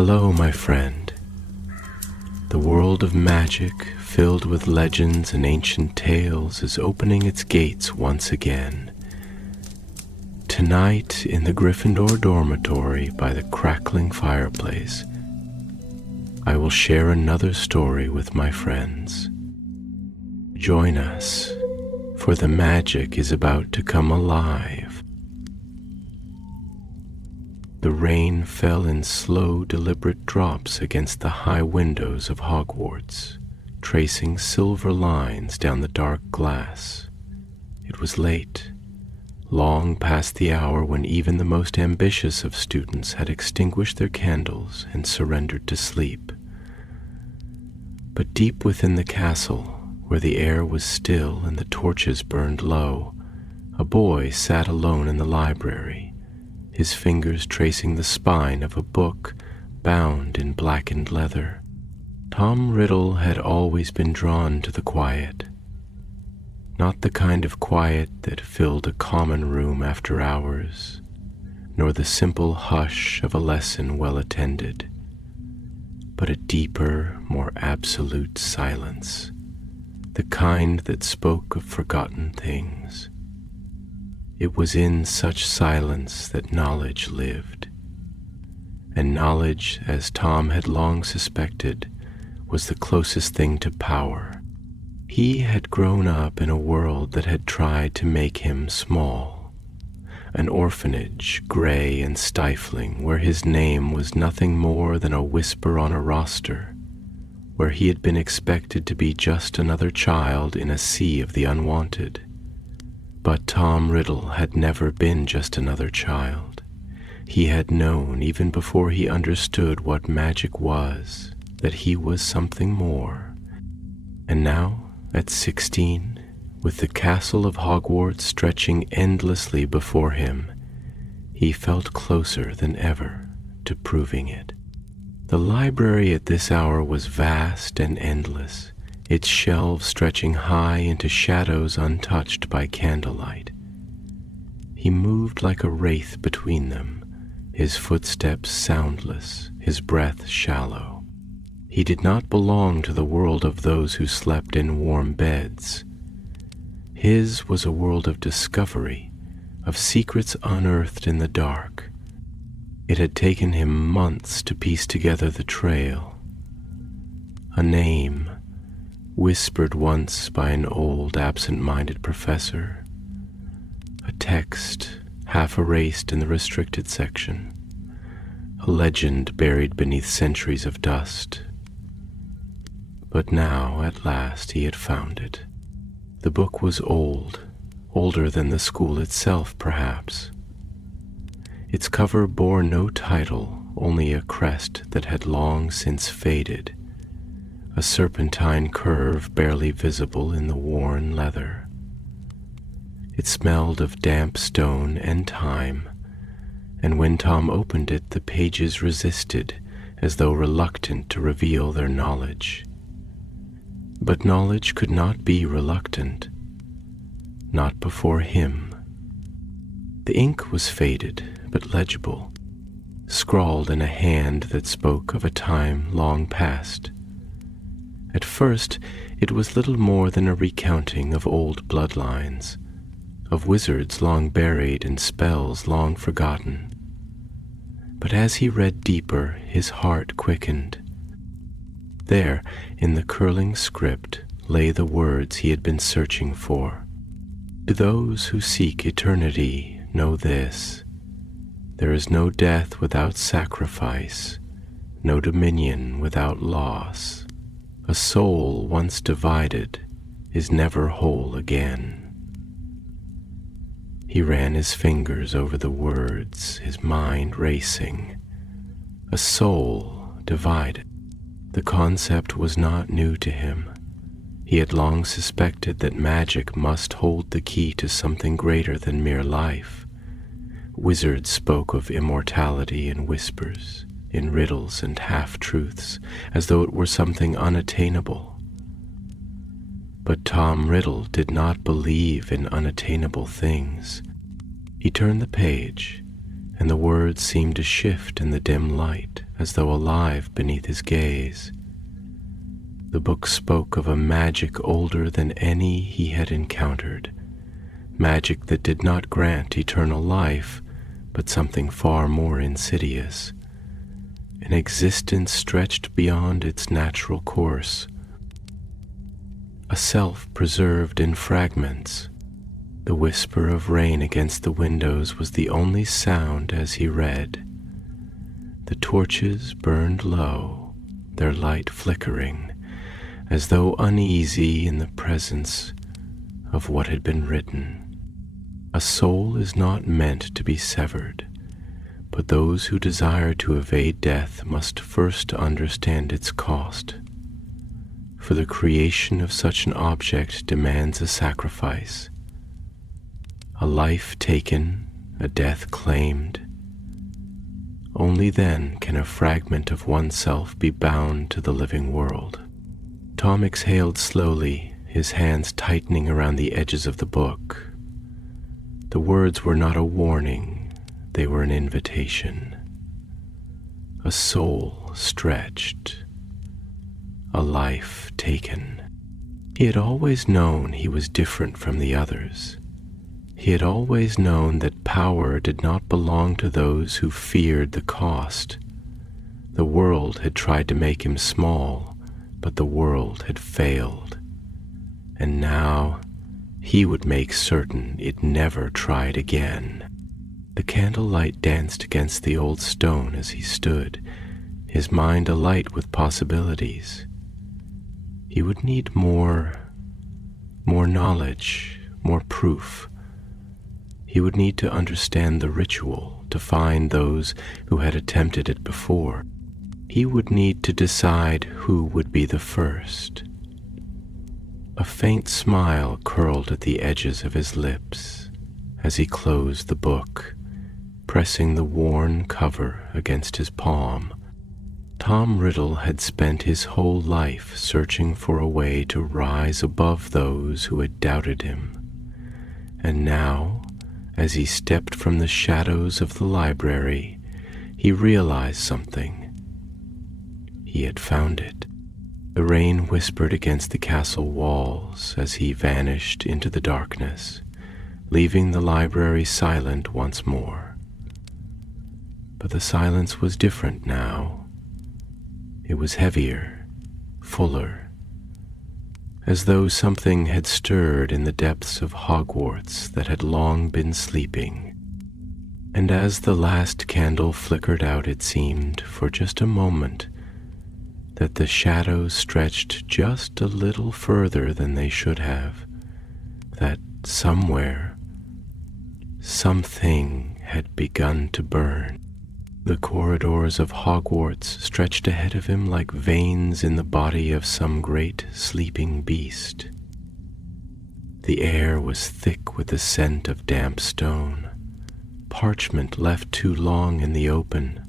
Hello, my friend. The world of magic, filled with legends and ancient tales, is opening its gates once again. Tonight, in the Gryffindor dormitory by the crackling fireplace, I will share another story with my friends. Join us, for the magic is about to come alive. The rain fell in slow, deliberate drops against the high windows of Hogwarts, tracing silver lines down the dark glass. It was late, long past the hour when even the most ambitious of students had extinguished their candles and surrendered to sleep. But deep within the castle, where the air was still and the torches burned low, a boy sat alone in the library, his fingers tracing the spine of a book bound in blackened leather. Tom Riddle had always been drawn to the quiet, not the kind of quiet that filled a common room after hours, nor the simple hush of a lesson well attended, but a deeper, more absolute silence, the kind that spoke of forgotten things. It was in such silence that knowledge lived, and knowledge, as Tom had long suspected, was the closest thing to power. He had grown up in a world that had tried to make him small, an orphanage, gray and stifling, where his name was nothing more than a whisper on a roster, where he had been expected to be just another child in a sea of the unwanted. But Tom Riddle had never been just another child. He had known, even before he understood what magic was, that he was something more. And now, at 16, with the castle of Hogwarts stretching endlessly before him, he felt closer than ever to proving it. The library at this hour was vast and endless, its shelves stretching high into shadows untouched by candlelight. He moved like a wraith between them, his footsteps soundless, his breath shallow. He did not belong to the world of those who slept in warm beds. His was a world of discovery, of secrets unearthed in the dark. It had taken him months to piece together the trail. A name, whispered once by an old absent-minded professor, a text half erased in the restricted section, a legend buried beneath centuries of dust. But now, at last, he had found it. The book was old, older than the school itself, perhaps. Its cover bore no title, only a crest that had long since faded, a serpentine curve barely visible in the worn leather. It smelled of damp stone and time, and when Tom opened it, the pages resisted, as though reluctant to reveal their knowledge. But knowledge could not be reluctant, not before him. The ink was faded, but legible, scrawled in a hand that spoke of a time long past. At first, it was little more than a recounting of old bloodlines, of wizards long buried and spells long forgotten. But as he read deeper, his heart quickened. There, in the curling script, lay the words he had been searching for. To those who seek eternity, know this: there is no death without sacrifice, no dominion without loss. A soul once divided is never whole again. He ran his fingers over the words, his mind racing. A soul divided. The concept was not new to him. He had long suspected that magic must hold the key to something greater than mere life. Wizards spoke of immortality in whispers, in riddles and half-truths, as though it were something unattainable. But Tom Riddle did not believe in unattainable things. He turned the page, and the words seemed to shift in the dim light as though alive beneath his gaze. The book spoke of a magic older than any he had encountered, magic that did not grant eternal life, but something far more insidious, an existence stretched beyond its natural course, a self preserved in fragments. The whisper of rain against the windows was the only sound as he read. The torches burned low, their light flickering, as though uneasy in the presence of what had been written. A soul is not meant to be severed, but those who desire to evade death must first understand its cost. For the creation of such an object demands a sacrifice, a life taken, a death claimed. Only then can a fragment of oneself be bound to the living world. Tom exhaled slowly, his hands tightening around the edges of the book. The words were not a warning, they were an invitation. A soul stretched, a life taken. He had always known he was different from the others. He had always known that power did not belong to those who feared the cost. The world had tried to make him small, but the world had failed. And now he would make certain it never tried again. The candlelight danced against the old stone as he stood, his mind alight with possibilities. He would need more knowledge, more proof. He would need to understand the ritual, to find those who had attempted it before. He would need to decide who would be the first. A faint smile curled at the edges of his lips as he closed the book, pressing the worn cover against his palm. Tom Riddle had spent his whole life searching for a way to rise above those who had doubted him. And now, as he stepped from the shadows of the library, he realized something. He had found it. The rain whispered against the castle walls as he vanished into the darkness, leaving the library silent once more. But the silence was different now. It was heavier, fuller, as though something had stirred in the depths of Hogwarts that had long been sleeping. And as the last candle flickered out, it seemed, for just a moment, that the shadows stretched just a little further than they should have, that somewhere, something had begun to burn. The corridors of Hogwarts stretched ahead of him like veins in the body of some great sleeping beast. The air was thick with the scent of damp stone, parchment left too long in the open,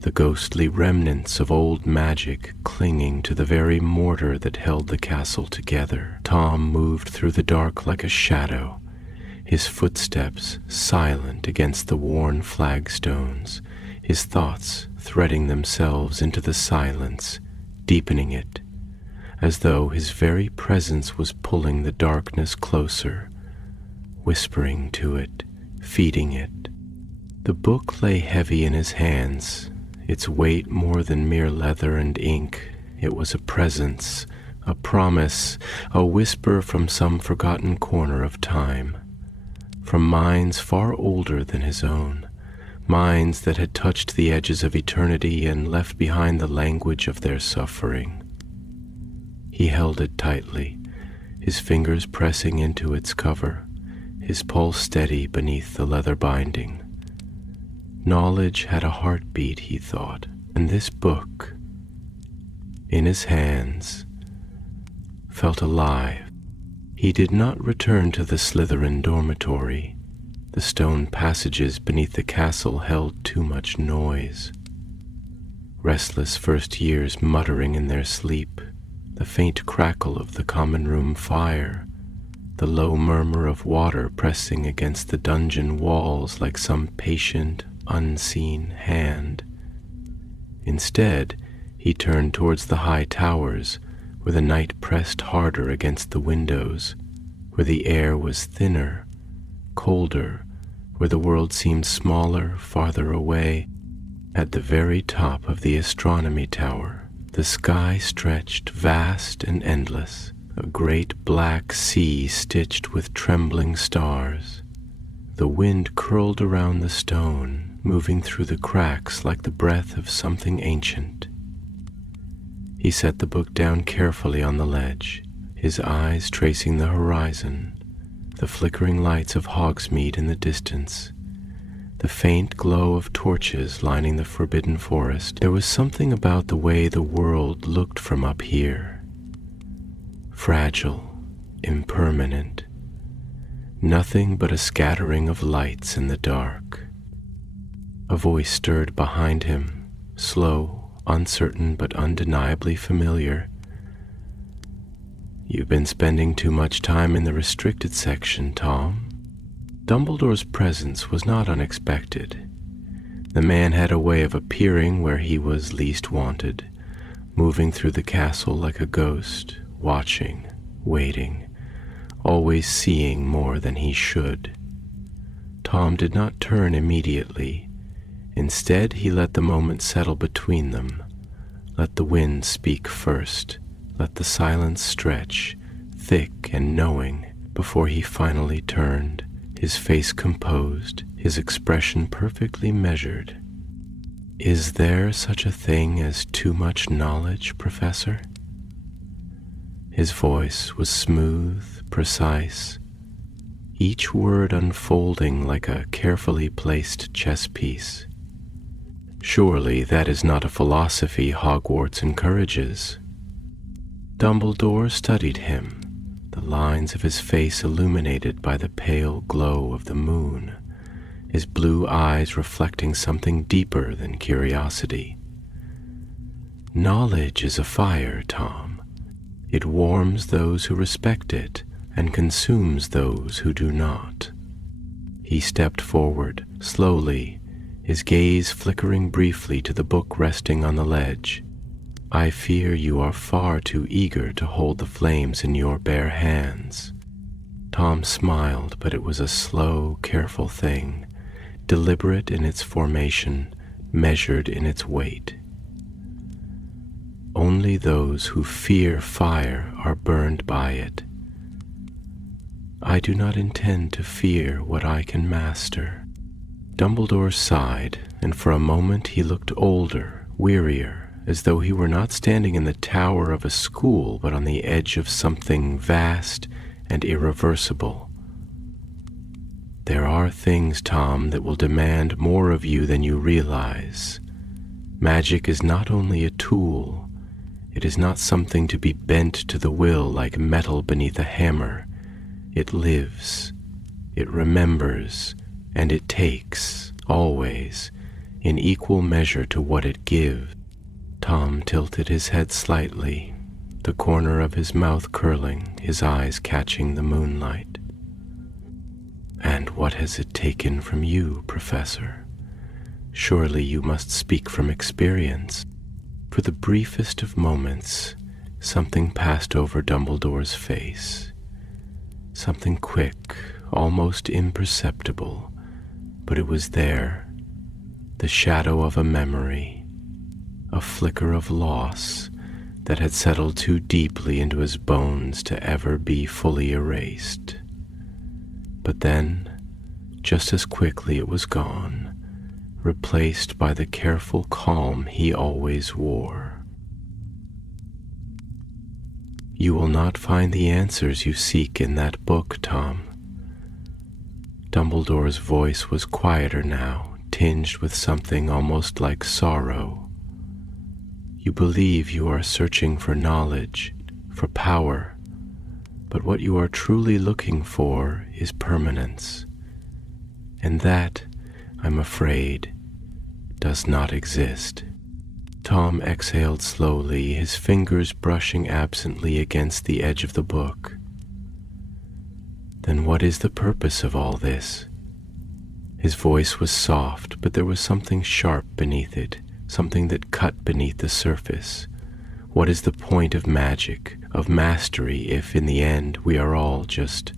the ghostly remnants of old magic clinging to the very mortar that held the castle together. Tom moved through the dark like a shadow, his footsteps silent against the worn flagstones, his thoughts threading themselves into the silence, deepening it, as though his very presence was pulling the darkness closer, whispering to it, feeding it. The book lay heavy in his hands, its weight more than mere leather and ink. It was a presence, a promise, a whisper from some forgotten corner of time, from minds far older than his own, minds that had touched the edges of eternity and left behind the language of their suffering. He held it tightly, his fingers pressing into its cover, his pulse steady beneath the leather binding. Knowledge had a heartbeat, he thought, and this book, in his hands, felt alive. He did not return to the Slytherin dormitory. The stone passages beneath the castle held too much noise. Restless first years muttering in their sleep, the faint crackle of the common room fire, the low murmur of water pressing against the dungeon walls like some patient, unseen hand. Instead, he turned towards the high towers, where the night pressed harder against the windows, where the air was thinner, colder, where the world seemed smaller, farther away. At the very top of the astronomy tower, the sky stretched vast and endless, a great black sea stitched with trembling stars. The wind curled around the stone, moving through the cracks like the breath of something ancient. He set the book down carefully on the ledge, his eyes tracing the horizon, the flickering lights of Hogsmeade in the distance, the faint glow of torches lining the forbidden forest. There was something about the way the world looked from up here. Fragile, impermanent, nothing but a scattering of lights in the dark. A voice stirred behind him, slow, uncertain, but undeniably familiar. "You've been spending too much time in the restricted section, Tom." Dumbledore's presence was not unexpected. The man had a way of appearing where he was least wanted, moving through the castle like a ghost, watching, waiting, always seeing more than he should. Tom did not turn immediately. Instead, he let the moment settle between them, let the wind speak first, let the silence stretch, thick and knowing, before he finally turned, his face composed, his expression perfectly measured. "Is there such a thing as too much knowledge, Professor?" His voice was smooth, precise, each word unfolding like a carefully placed chess piece. "Surely that is not a philosophy Hogwarts encourages." Dumbledore studied him, the lines of his face illuminated by the pale glow of the moon, his blue eyes reflecting something deeper than curiosity. "Knowledge is a fire, Tom. It warms those who respect it and consumes those who do not." He stepped forward, slowly, his gaze flickering briefly to the book resting on the ledge. "I fear you are far too eager to hold the flames in your bare hands." Tom smiled, but it was a slow, careful thing, deliberate in its formation, measured in its weight. "Only those who fear fire are burned by it. I do not intend to fear what I can master." Dumbledore sighed, and for a moment he looked older, wearier, as though he were not standing in the tower of a school, but on the edge of something vast and irreversible. "There are things, Tom, that will demand more of you than you realize. Magic is not only a tool. It is not something to be bent to the will like metal beneath a hammer. It lives, it remembers, and it takes, always, in equal measure to what it gives." Tom tilted his head slightly, the corner of his mouth curling, his eyes catching the moonlight. "And what has it taken from you, Professor? Surely you must speak from experience." For the briefest of moments, something passed over Dumbledore's face. Something quick, almost imperceptible, but it was there, the shadow of a memory, a flicker of loss that had settled too deeply into his bones to ever be fully erased. But then, just as quickly it was gone, replaced by the careful calm he always wore. "You will not find the answers you seek in that book, Tom." Dumbledore's voice was quieter now, tinged with something almost like sorrow. "You believe you are searching for knowledge, for power, but what you are truly looking for is permanence. And that, I'm afraid, does not exist." Tom exhaled slowly, his fingers brushing absently against the edge of the book. Then what is the purpose of all this? His voice was soft, but there was something sharp beneath it, something that cut beneath the surface. What is the point of magic, of mastery, if in the end we are all just...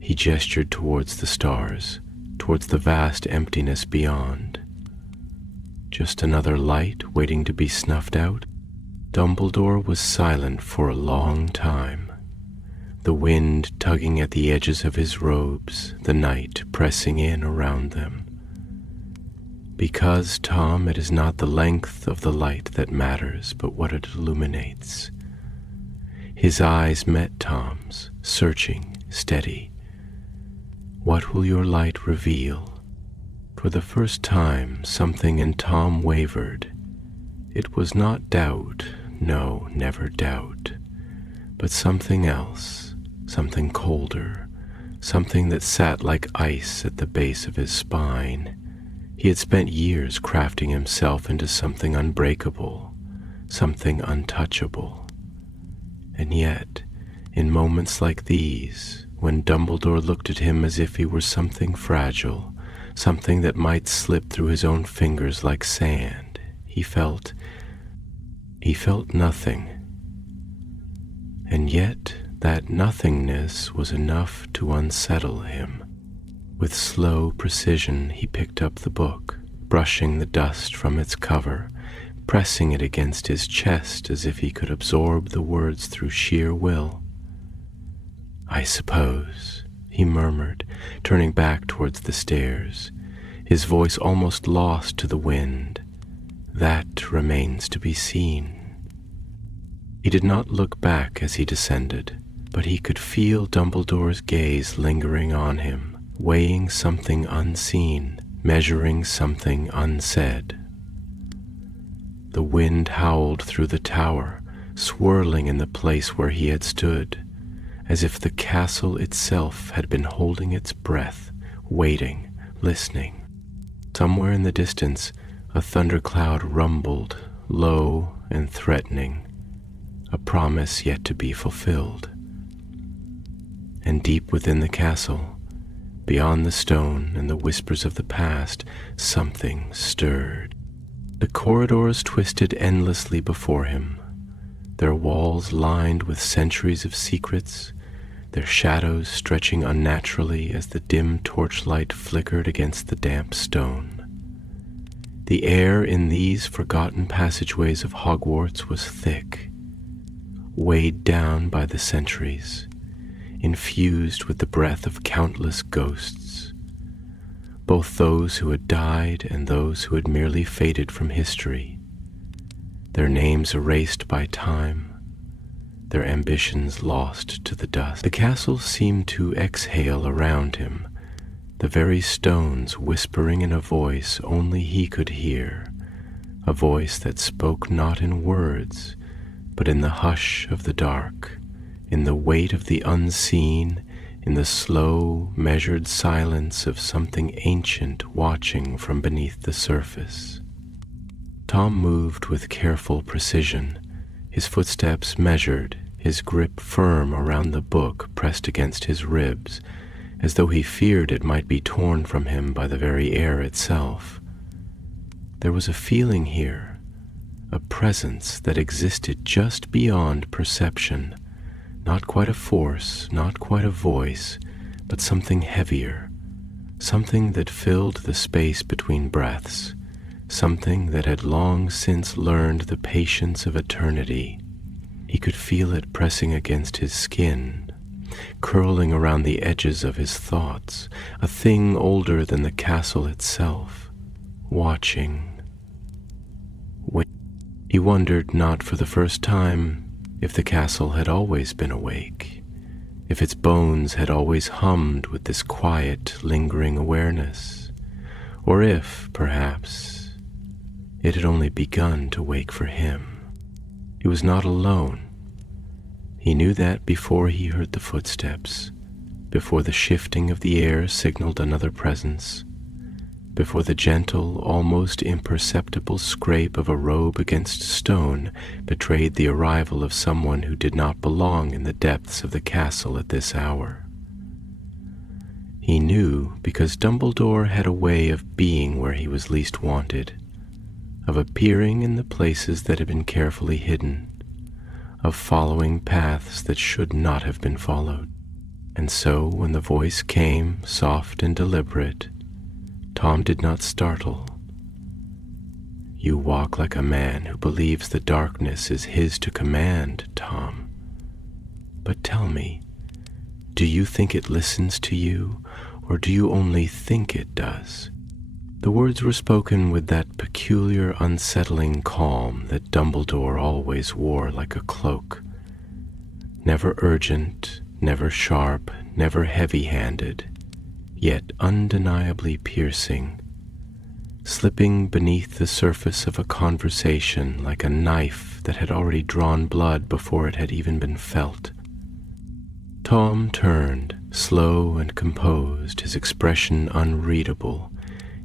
He gestured towards the stars, towards the vast emptiness beyond. Just another light waiting to be snuffed out? Dumbledore was silent for a long time, the wind tugging at the edges of his robes, the night pressing in around them. Because, Tom, it is not the length of the light that matters, but what it illuminates. His eyes met Tom's, searching, steady. What will your light reveal? For the first time, something in Tom wavered. It was not doubt, no, never doubt, but something else, something colder, something that sat like ice at the base of his spine. He had spent years crafting himself into something unbreakable, something untouchable. And yet, in moments like these, when Dumbledore looked at him as if he were something fragile, something that might slip through his own fingers like sand, he felt nothing. And yet, that nothingness was enough to unsettle him. With slow precision, he picked up the book, brushing the dust from its cover, pressing it against his chest as if he could absorb the words through sheer will. "I suppose," he murmured, turning back towards the stairs, his voice almost lost to the wind. "That remains to be seen." He did not look back as he descended, but he could feel Dumbledore's gaze lingering on him, weighing something unseen, measuring something unsaid. The wind howled through the tower, swirling in the place where he had stood, as if the castle itself had been holding its breath, waiting, listening. Somewhere in the distance, a thundercloud rumbled, low and threatening, a promise yet to be fulfilled. And deep within the castle, beyond the stone and the whispers of the past, something stirred. The corridors twisted endlessly before him, their walls lined with centuries of secrets, their shadows stretching unnaturally as the dim torchlight flickered against the damp stone. The air in these forgotten passageways of Hogwarts was thick, weighed down by the centuries, infused with the breath of countless ghosts, both those who had died and those who had merely faded from history, their names erased by time, their ambitions lost to the dust. The castle seemed to exhale around him, the very stones whispering in a voice only he could hear, a voice that spoke not in words, but in the hush of the dark, in the weight of the unseen, in the slow, measured silence of something ancient watching from beneath the surface. Tom moved with careful precision, his footsteps measured, his grip firm around the book pressed against his ribs, as though he feared it might be torn from him by the very air itself. There was a feeling here, a presence that existed just beyond perception, not quite a force, not quite a voice, but something heavier, something that filled the space between breaths, something that had long since learned the patience of eternity. He could feel it pressing against his skin, curling around the edges of his thoughts, a thing older than the castle itself, watching. He wondered, not for the first time, if the castle had always been awake, if its bones had always hummed with this quiet, lingering awareness, or if, perhaps, it had only begun to wake for him. He was not alone. He knew that before he heard the footsteps, before the shifting of the air signaled another presence, before the gentle, almost imperceptible scrape of a robe against stone betrayed the arrival of someone who did not belong in the depths of the castle at this hour. He knew because Dumbledore had a way of being where he was least wanted, of appearing in the places that had been carefully hidden, of following paths that should not have been followed. And so when the voice came, soft and deliberate, Tom did not startle. "You walk like a man who believes the darkness is his to command, Tom. But tell me, do you think it listens to you, or do you only think it does?" The words were spoken with that peculiar, unsettling calm that Dumbledore always wore like a cloak. Never urgent, never sharp, never heavy-handed, yet undeniably piercing, slipping beneath the surface of a conversation like a knife that had already drawn blood before it had even been felt. Tom turned, slow and composed, his expression unreadable,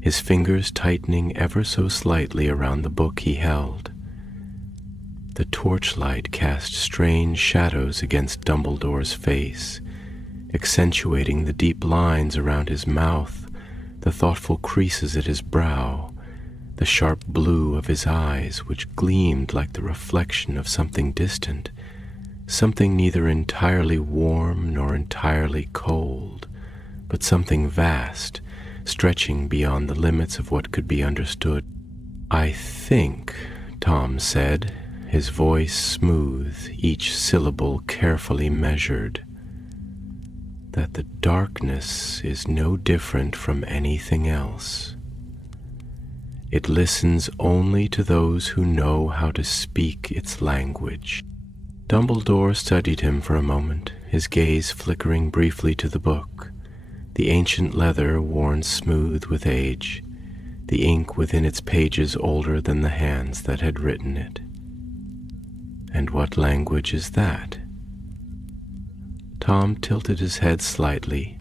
his fingers tightening ever so slightly around the book he held. The torchlight cast strange shadows against Dumbledore's face, accentuating the deep lines around his mouth, the thoughtful creases at his brow, the sharp blue of his eyes, which gleamed like the reflection of something distant, something neither entirely warm nor entirely cold, but something vast, stretching beyond the limits of what could be understood. "I think," Tom said, his voice smooth, each syllable carefully measured, "that the darkness is no different from anything else. It listens only to those who know how to speak its language." Dumbledore studied him for a moment, his gaze flickering briefly to the book, the ancient leather worn smooth with age, the ink within its pages older than the hands that had written it. "And what language is that?" Tom tilted his head slightly,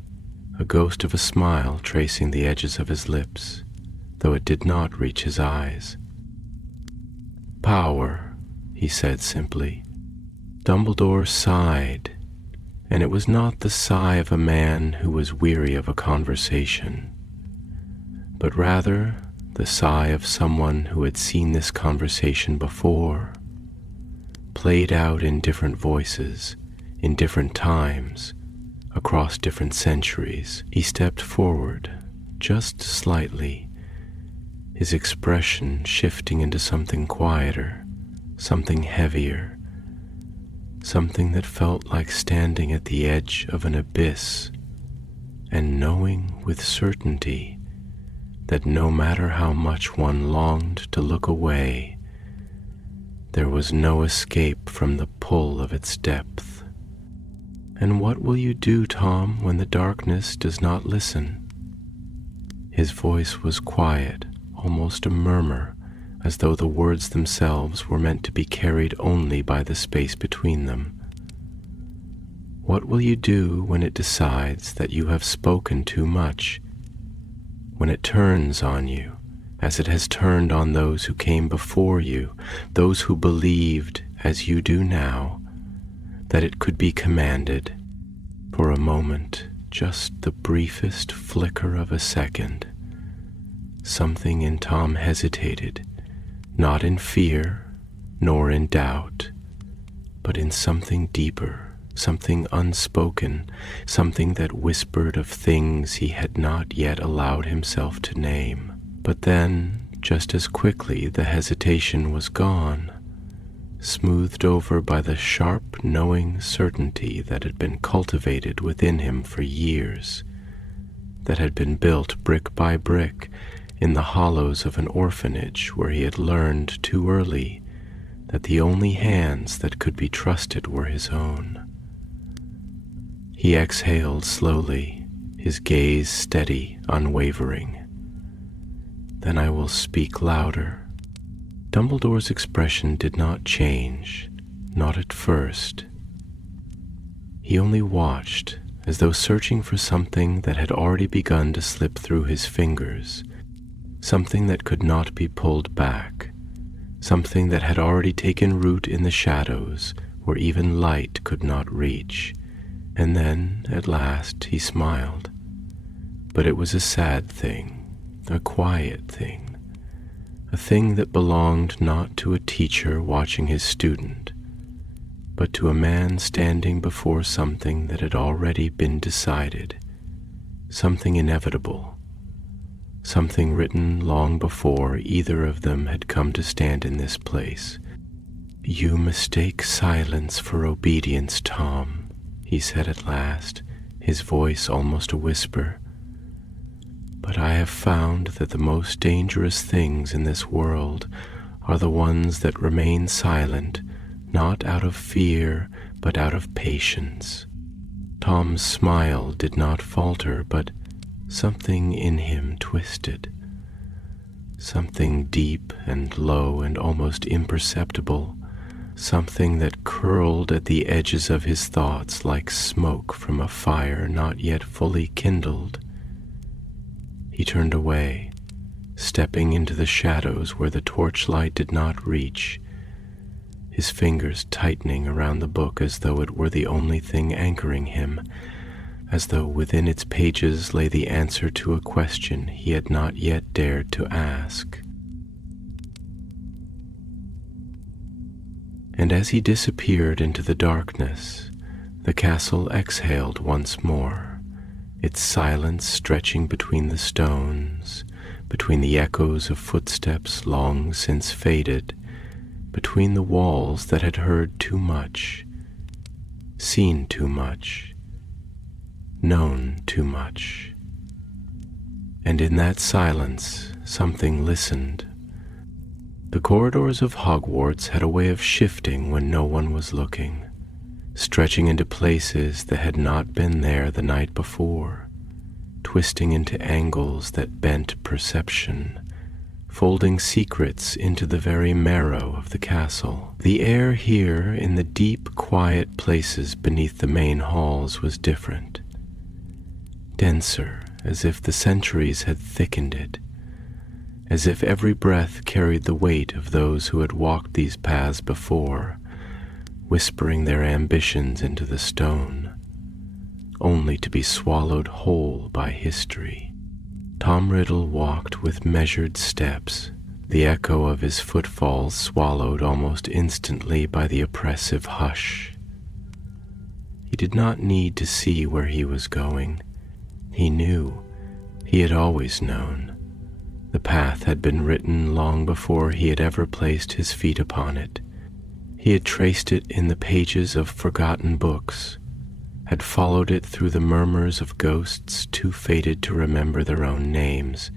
a ghost of a smile tracing the edges of his lips, though it did not reach his eyes. "Power," he said simply. Dumbledore sighed, and it was not the sigh of a man who was weary of a conversation, but rather the sigh of someone who had seen this conversation before, played out in different voices, in different times, across different centuries. He stepped forward, just slightly, his expression shifting into something quieter, something heavier, something that felt like standing at the edge of an abyss and knowing with certainty that no matter how much one longed to look away, there was no escape from the pull of its depth. "And what will you do, Tom, when the darkness does not listen?" His voice was quiet, almost a murmur, as though the words themselves were meant to be carried only by the space between them. "What will you do when it decides that you have spoken too much? When it turns on you, as it has turned on those who came before you, those who believed, as you do now, that it could be commanded, for a moment, just the briefest flicker of a second." Something in Tom hesitated, not in fear, nor in doubt, but in something deeper, something unspoken, something that whispered of things he had not yet allowed himself to name. But then, just as quickly, the hesitation was gone, smoothed over by the sharp, knowing certainty that had been cultivated within him for years, that had been built brick by brick in the hollows of an orphanage where he had learned too early that the only hands that could be trusted were his own. He exhaled slowly, his gaze steady, unwavering. "Then I will speak louder." Dumbledore's expression did not change, not at first. He only watched, as though searching for something that had already begun to slip through his fingers, something that could not be pulled back, something that had already taken root in the shadows where even light could not reach. And then, at last, he smiled. But it was a sad thing, a quiet thing, a thing that belonged not to a teacher watching his student, but to a man standing before something that had already been decided, something inevitable, something written long before either of them had come to stand in this place. "You mistake silence for obedience, Tom," he said at last, his voice almost a whisper. "But I have found that the most dangerous things in this world are the ones that remain silent, not out of fear, but out of patience." Tom's smile did not falter, but something in him twisted. Something deep and low and almost imperceptible, something that curled at the edges of his thoughts like smoke from a fire not yet fully kindled. He turned away, stepping into the shadows where the torchlight did not reach, his fingers tightening around the book as though it were the only thing anchoring him, as though within its pages lay the answer to a question he had not yet dared to ask. And as he disappeared into the darkness, the castle exhaled once more, its silence stretching between the stones, between the echoes of footsteps long since faded, between the walls that had heard too much, seen too much, known too much. And in that silence, something listened. The corridors of Hogwarts had a way of shifting when no one was looking, stretching into places that had not been there the night before, twisting into angles that bent perception, folding secrets into the very marrow of the castle. The air here in the deep, quiet places beneath the main halls was different, denser, as if the centuries had thickened it, as if every breath carried the weight of those who had walked these paths before, whispering their ambitions into the stone, only to be swallowed whole by history. Tom Riddle walked with measured steps, the echo of his footfalls swallowed almost instantly by the oppressive hush. He did not need to see where he was going. He knew. He had always known. The path had been written long before he had ever placed his feet upon it. He had traced it in the pages of forgotten books, had followed it through the murmurs of ghosts too faded to remember their own names,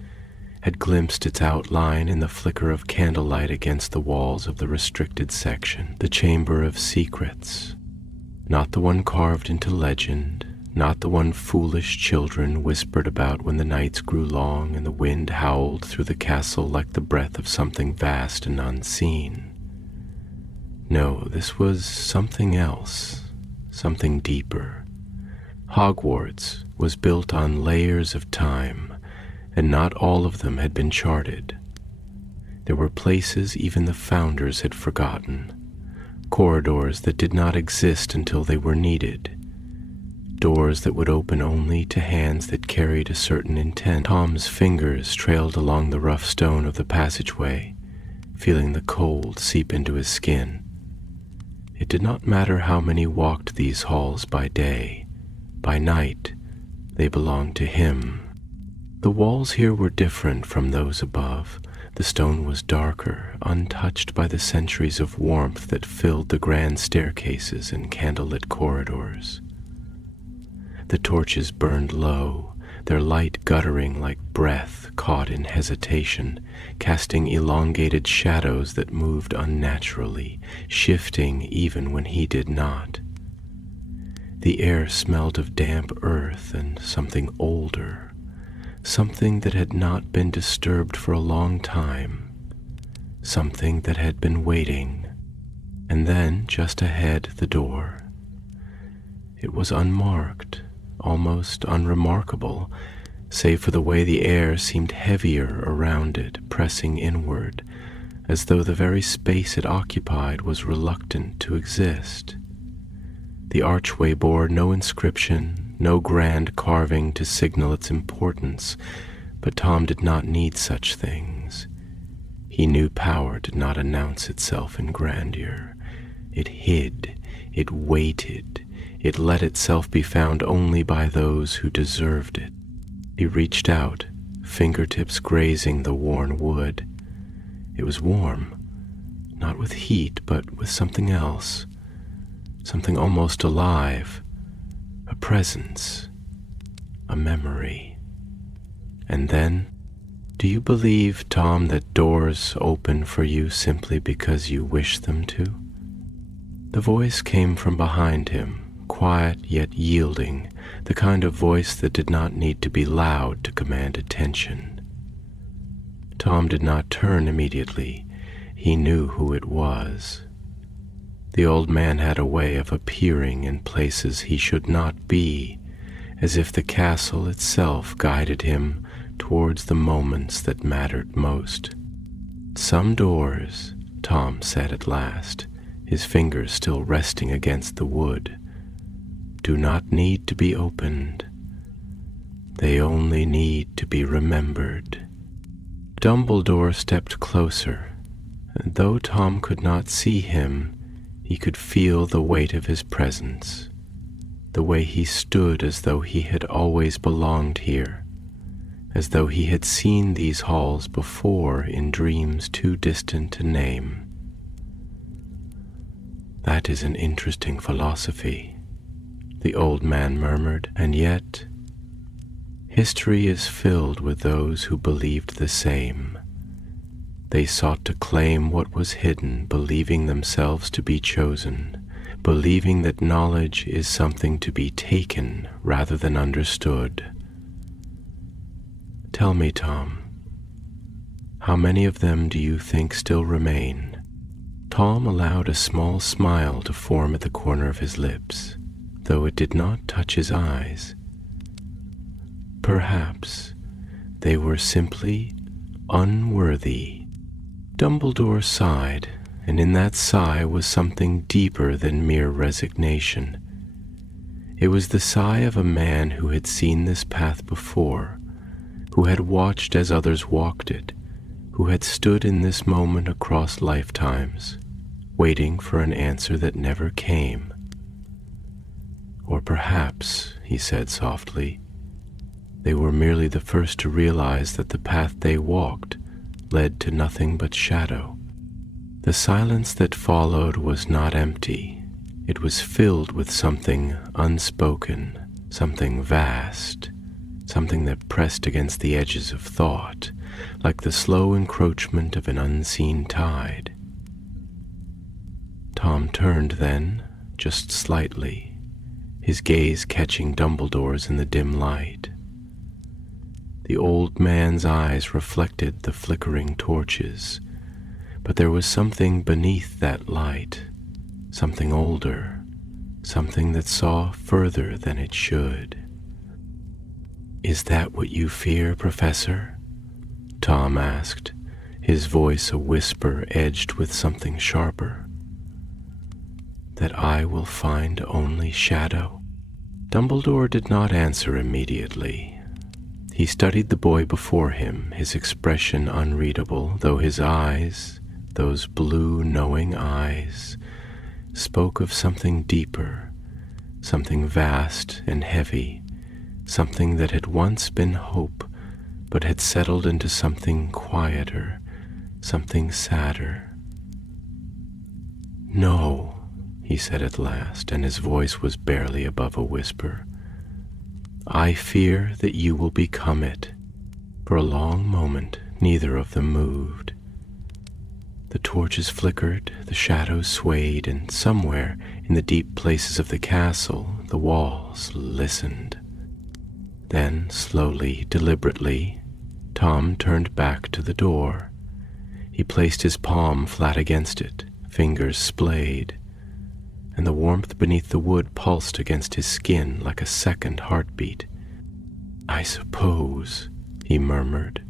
had glimpsed its outline in the flicker of candlelight against the walls of the restricted section, the Chamber of Secrets, not the one carved into legend, not the one foolish children whispered about when the nights grew long and the wind howled through the castle like the breath of something vast and unseen. No, this was something else, something deeper. Hogwarts was built on layers of time, and not all of them had been charted. There were places even the founders had forgotten, corridors that did not exist until they were needed, doors that would open only to hands that carried a certain intent. Tom's fingers trailed along the rough stone of the passageway, feeling the cold seep into his skin. It did not matter how many walked these halls by day. By night, they belonged to him. The walls here were different from those above. The stone was darker, untouched by the centuries of warmth that filled the grand staircases and candlelit corridors. The torches burned low, their light guttering like breath caught in hesitation, casting elongated shadows that moved unnaturally, shifting even when he did not. The air smelled of damp earth and something older, something that had not been disturbed for a long time, something that had been waiting. And then, just ahead, the door. It was unmarked, almost unremarkable, save for the way the air seemed heavier around it, pressing inward, as though the very space it occupied was reluctant to exist. The archway bore no inscription, no grand carving to signal its importance, but Tom did not need such things. He knew power did not announce itself in grandeur. It hid, it waited, it let itself be found only by those who deserved it. He reached out, fingertips grazing the worn wood. It was warm, not with heat, but with something else, something almost alive, a presence, a memory. And then, do you believe, Tom, that doors open for you simply because you wish them to? The voice came from behind him, quiet yet yielding, the kind of voice that did not need to be loud to command attention. Tom did not turn immediately. He knew who it was. The old man had a way of appearing in places he should not be, as if the castle itself guided him towards the moments that mattered most. Some doors, Tom said at last, his fingers still resting against the wood, do not need to be opened. They only need to be remembered. Dumbledore stepped closer, and though Tom could not see him, he could feel the weight of his presence, the way he stood as though he had always belonged here, as though he had seen these halls before in dreams too distant to name. That is an interesting philosophy, the old man murmured, and yet history is filled with those who believed the same. They sought to claim what was hidden, believing themselves to be chosen, believing that knowledge is something to be taken rather than understood. Tell me, Tom, how many of them do you think still remain? Tom allowed a small smile to form at the corner of his lips, though it did not touch his eyes. Perhaps they were simply unworthy. Dumbledore sighed, and in that sigh was something deeper than mere resignation. It was the sigh of a man who had seen this path before, who had watched as others walked it, who had stood in this moment across lifetimes, waiting for an answer that never came. Or perhaps, he said softly, they were merely the first to realize that the path they walked led to nothing but shadow. The silence that followed was not empty. It was filled with something unspoken, something vast, something that pressed against the edges of thought, like the slow encroachment of an unseen tide. Tom turned then, just slightly, his gaze catching Dumbledore's in the dim light. The old man's eyes reflected the flickering torches, but there was something beneath that light, something older, something that saw further than it should. "Is that what you fear, Professor?" Tom asked, his voice a whisper edged with something sharper. "That I will find only shadow?" Dumbledore did not answer immediately. He studied the boy before him, his expression unreadable, though his eyes, those blue, knowing eyes, spoke of something deeper, something vast and heavy, something that had once been hope, but had settled into something quieter, something sadder. "No," he said at last, and his voice was barely above a whisper. "I fear that you will become it." For a long moment, neither of them moved. The torches flickered, the shadows swayed, and somewhere in the deep places of the castle, the walls listened. Then, slowly, deliberately, Tom turned back to the door. He placed his palm flat against it, fingers splayed, and the warmth beneath the wood pulsed against his skin like a second heartbeat. "I suppose," he murmured,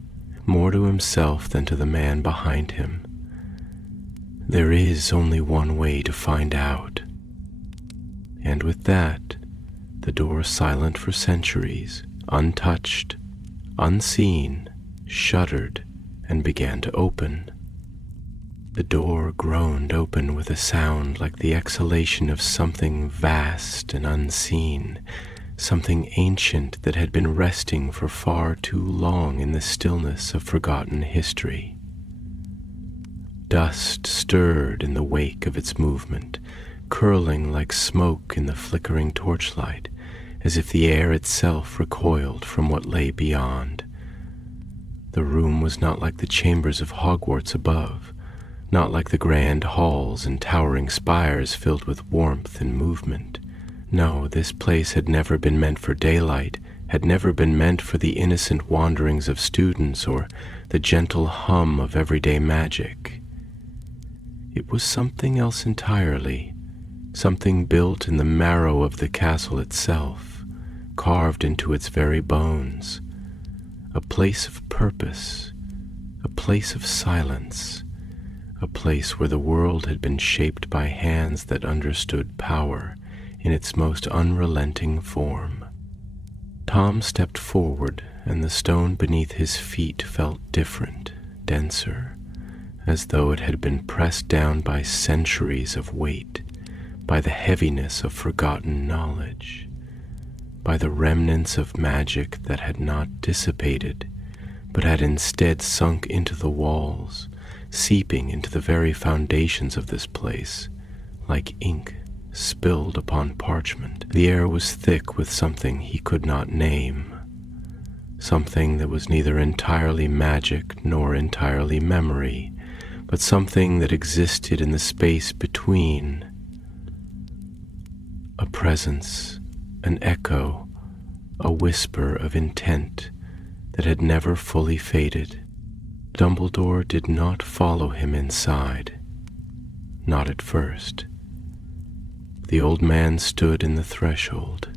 more to himself than to the man behind him, "there is only one way to find out." And with that, the door silent for centuries, untouched, unseen, shuddered and began to open. The door groaned open with a sound like the exhalation of something vast and unseen, something ancient that had been resting for far too long in the stillness of forgotten history. Dust stirred in the wake of its movement, curling like smoke in the flickering torchlight, as if the air itself recoiled from what lay beyond. The room was not like the chambers of Hogwarts above, not like the grand halls and towering spires filled with warmth and movement. No, this place had never been meant for daylight, had never been meant for the innocent wanderings of students or the gentle hum of everyday magic. It was something else entirely, something built in the marrow of the castle itself, carved into its very bones, a place of purpose, a place of silence, a place where the world had been shaped by hands that understood power in its most unrelenting form. Tom stepped forward, and the stone beneath his feet felt different, denser, as though it had been pressed down by centuries of weight, by the heaviness of forgotten knowledge, by the remnants of magic that had not dissipated, but had instead sunk into the walls, seeping into the very foundations of this place, like ink spilled upon parchment. The air was thick with something he could not name, something that was neither entirely magic nor entirely memory, but something that existed in the space between. A presence, an echo, a whisper of intent that had never fully faded. Dumbledore did not follow him inside, not at first. The old man stood in the threshold,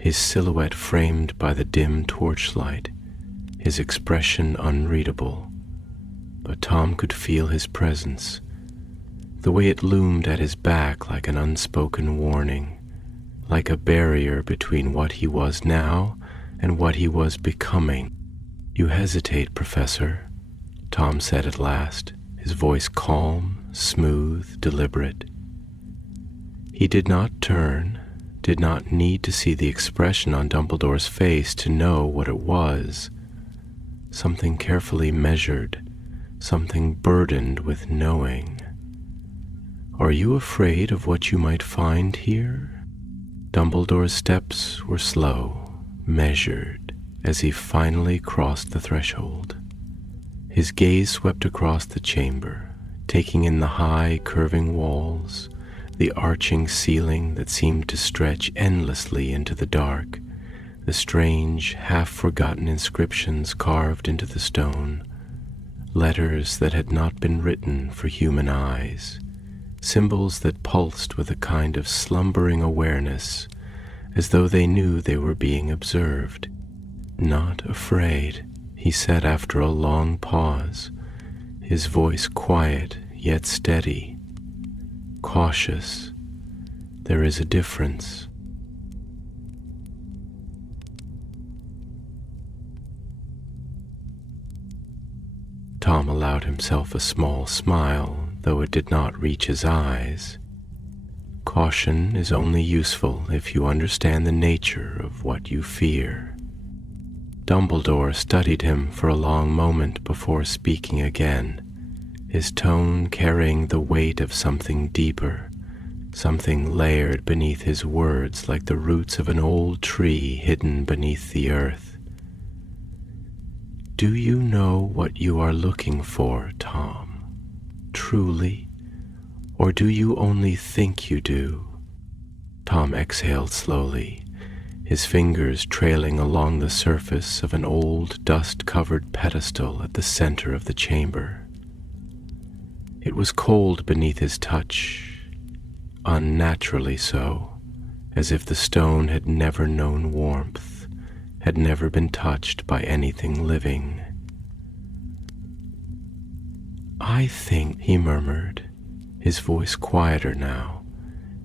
his silhouette framed by the dim torchlight, his expression unreadable, but Tom could feel his presence, the way it loomed at his back like an unspoken warning, like a barrier between what he was now and what he was becoming. "You hesitate, Professor," Tom said at last, his voice calm, smooth, deliberate. He did not turn, did not need to see the expression on Dumbledore's face to know what it was. Something carefully measured, something burdened with knowing. "Are you afraid of what you might find here?" Dumbledore's steps were slow, measured, as he finally crossed the threshold. His gaze swept across the chamber, taking in the high, curving walls, the arching ceiling that seemed to stretch endlessly into the dark, the strange, half-forgotten inscriptions carved into the stone, letters that had not been written for human eyes, symbols that pulsed with a kind of slumbering awareness, as though they knew they were being observed. "Not afraid," he said after a long pause, his voice quiet yet steady, cautious. "There is a difference." Tom allowed himself a small smile, though it did not reach his eyes. Caution is only useful if you understand the nature of what you fear. Dumbledore studied him for a long moment before speaking again, his tone carrying the weight of something deeper, something layered beneath his words like the roots of an old tree hidden beneath the earth. "Do you know what you are looking for, Tom? Truly? Or do you only think you do?" Tom exhaled slowly, his fingers trailing along the surface of an old dust-covered pedestal at the center of the chamber. It was cold beneath his touch, unnaturally so, as if the stone had never known warmth, had never been touched by anything living. "I think," he murmured, his voice quieter now,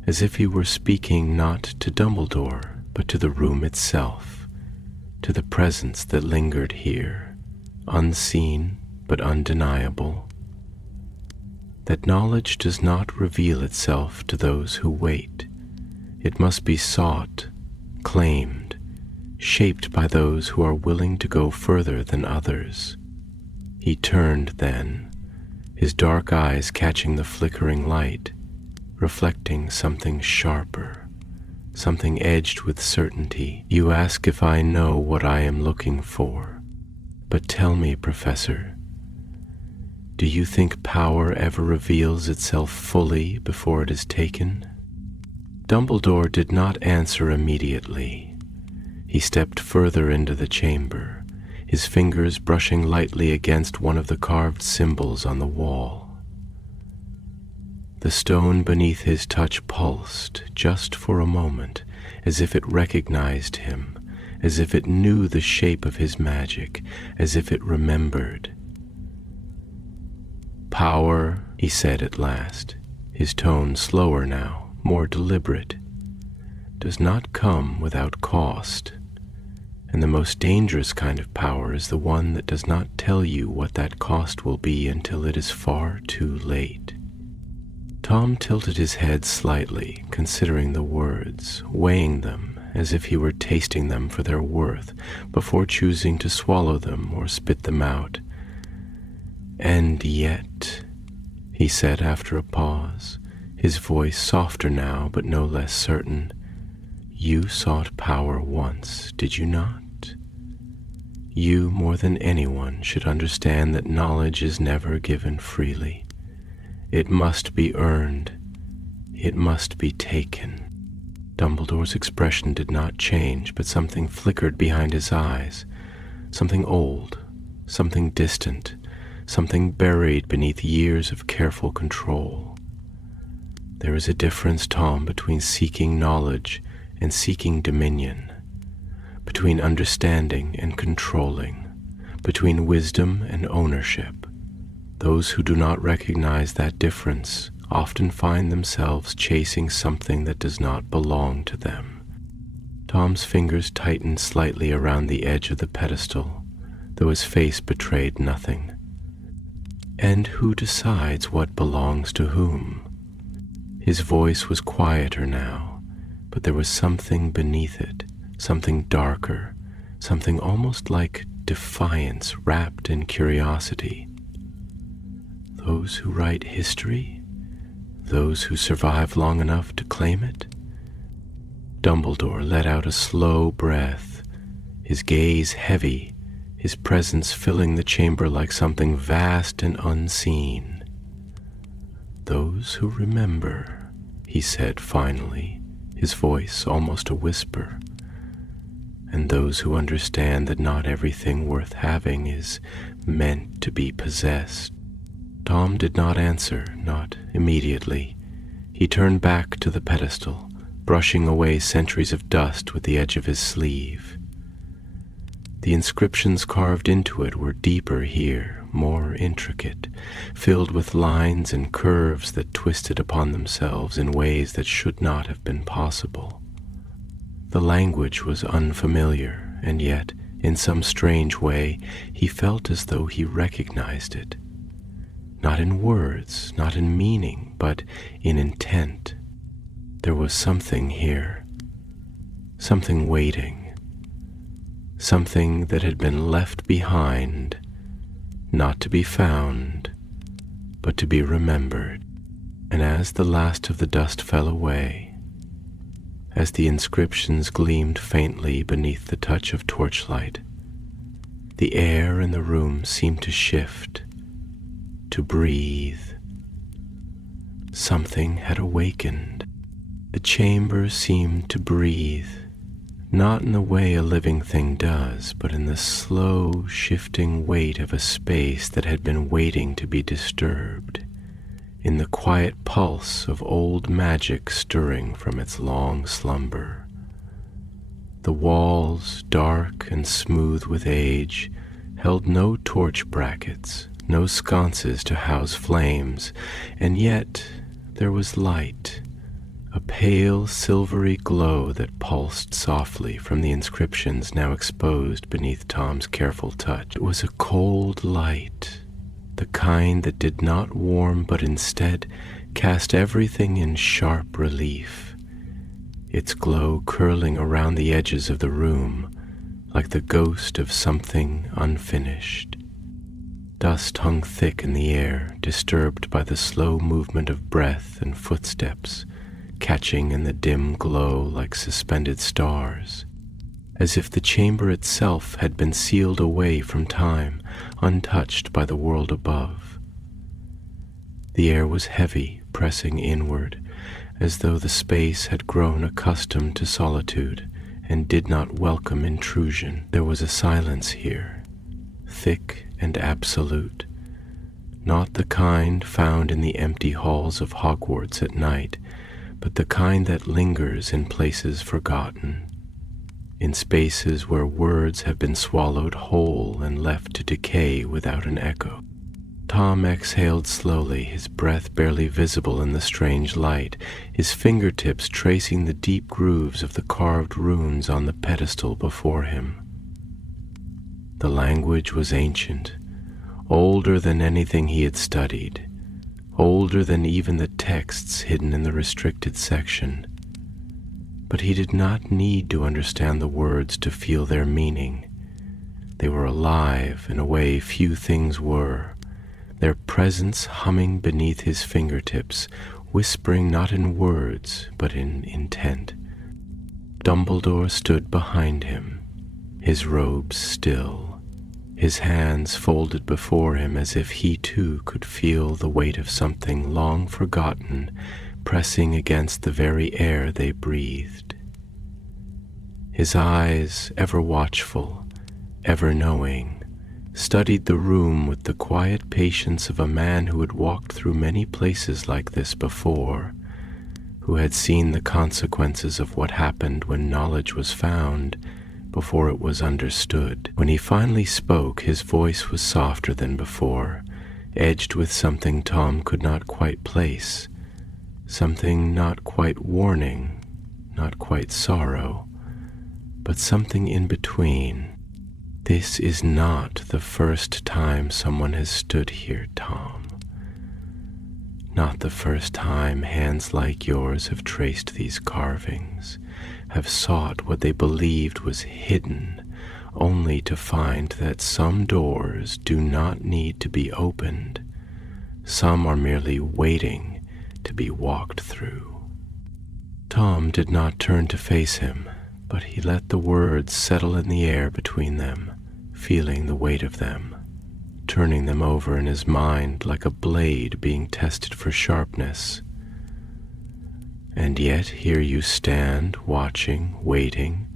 as if he were speaking not to Dumbledore, but to the room itself, to the presence that lingered here, unseen but undeniable, that knowledge does not reveal itself to those who wait. It must be sought, claimed, shaped by those who are willing to go further than others. He turned then, his dark eyes catching the flickering light, reflecting something sharper, something edged with certainty. "You ask if I know what I am looking for. But tell me, Professor, do you think power ever reveals itself fully before it is taken?" Dumbledore did not answer immediately. He stepped further into the chamber, his fingers brushing lightly against one of the carved symbols on the wall. The stone beneath his touch pulsed just for a moment, as if it recognized him, as if it knew the shape of his magic, as if it remembered. "Power," he said at last, his tone slower now, more deliberate, "does not come without cost. And the most dangerous kind of power is the one that does not tell you what that cost will be until it is far too late." Tom tilted his head slightly, considering the words, weighing them as if he were tasting them for their worth before choosing to swallow them or spit them out. "And yet," he said after a pause, his voice softer now but no less certain, "you sought power once, did you not? You, more than anyone, should understand that knowledge is never given freely. It must be earned. It must be taken." Dumbledore's expression did not change, but something flickered behind his eyes, something old, something distant, something buried beneath years of careful control. "There is a difference, Tom, between seeking knowledge and seeking dominion, between understanding and controlling, between wisdom and ownership. Those who do not recognize that difference often find themselves chasing something that does not belong to them." Tom's fingers tightened slightly around the edge of the pedestal, though his face betrayed nothing. "And who decides what belongs to whom?" His voice was quieter now, but there was something beneath it, something darker, something almost like defiance wrapped in curiosity. "Those who write history? Those who survive long enough to claim it?" Dumbledore let out a slow breath, his gaze heavy, his presence filling the chamber like something vast and unseen. "Those who remember," he said finally, his voice almost a whisper, "and those who understand that not everything worth having is meant to be possessed." Tom did not answer, not immediately. He turned back to the pedestal, brushing away centuries of dust with the edge of his sleeve. The inscriptions carved into it were deeper here, more intricate, filled with lines and curves that twisted upon themselves in ways that should not have been possible. The language was unfamiliar, and yet, in some strange way, he felt as though he recognized it. Not in words, not in meaning, but in intent. There was something here, something waiting, something that had been left behind, not to be found, but to be remembered. And as the last of the dust fell away, as the inscriptions gleamed faintly beneath the touch of torchlight, the air in the room seemed to shift, to breathe. Something had awakened. The chamber seemed to breathe, not in the way a living thing does, but in the slow, shifting weight of a space that had been waiting to be disturbed, in the quiet pulse of old magic stirring from its long slumber. The walls, dark and smooth with age, held no torch brackets, no sconces to house flames, and yet there was light, a pale silvery glow that pulsed softly from the inscriptions now exposed beneath Tom's careful touch. It was a cold light, the kind that did not warm but instead cast everything in sharp relief, its glow curling around the edges of the room like the ghost of something unfinished. Dust hung thick in the air, disturbed by the slow movement of breath and footsteps, catching in the dim glow like suspended stars, as if the chamber itself had been sealed away from time, untouched by the world above. The air was heavy, pressing inward, as though the space had grown accustomed to solitude and did not welcome intrusion. There was a silence here, thick and absolute, not the kind found in the empty halls of Hogwarts at night, but the kind that lingers in places forgotten, in spaces where words have been swallowed whole and left to decay without an echo. Tom exhaled slowly, his breath barely visible in the strange light, his fingertips tracing the deep grooves of the carved runes on the pedestal before him. The language was ancient, older than anything he had studied, older than even the texts hidden in the restricted section. But he did not need to understand the words to feel their meaning. They were alive in a way few things were, their presence humming beneath his fingertips, whispering not in words but in intent. Dumbledore stood behind him, his robes still, his hands folded before him as if he too could feel the weight of something long forgotten pressing against the very air they breathed. His eyes, ever watchful, ever knowing, studied the room with the quiet patience of a man who had walked through many places like this before, who had seen the consequences of what happened when knowledge was found before it was understood. When he finally spoke, his voice was softer than before, edged with something Tom could not quite place, something not quite warning, not quite sorrow, but something in between. This is not the first time someone has stood here, Tom. Not the first time hands like yours have traced these carvings, have sought what they believed was hidden, only to find that some doors do not need to be opened. Some are merely waiting to be walked through. Tom did not turn to face him, but he let the words settle in the air between them, feeling the weight of them, turning them over in his mind like a blade being tested for sharpness. And yet here you stand, watching, waiting,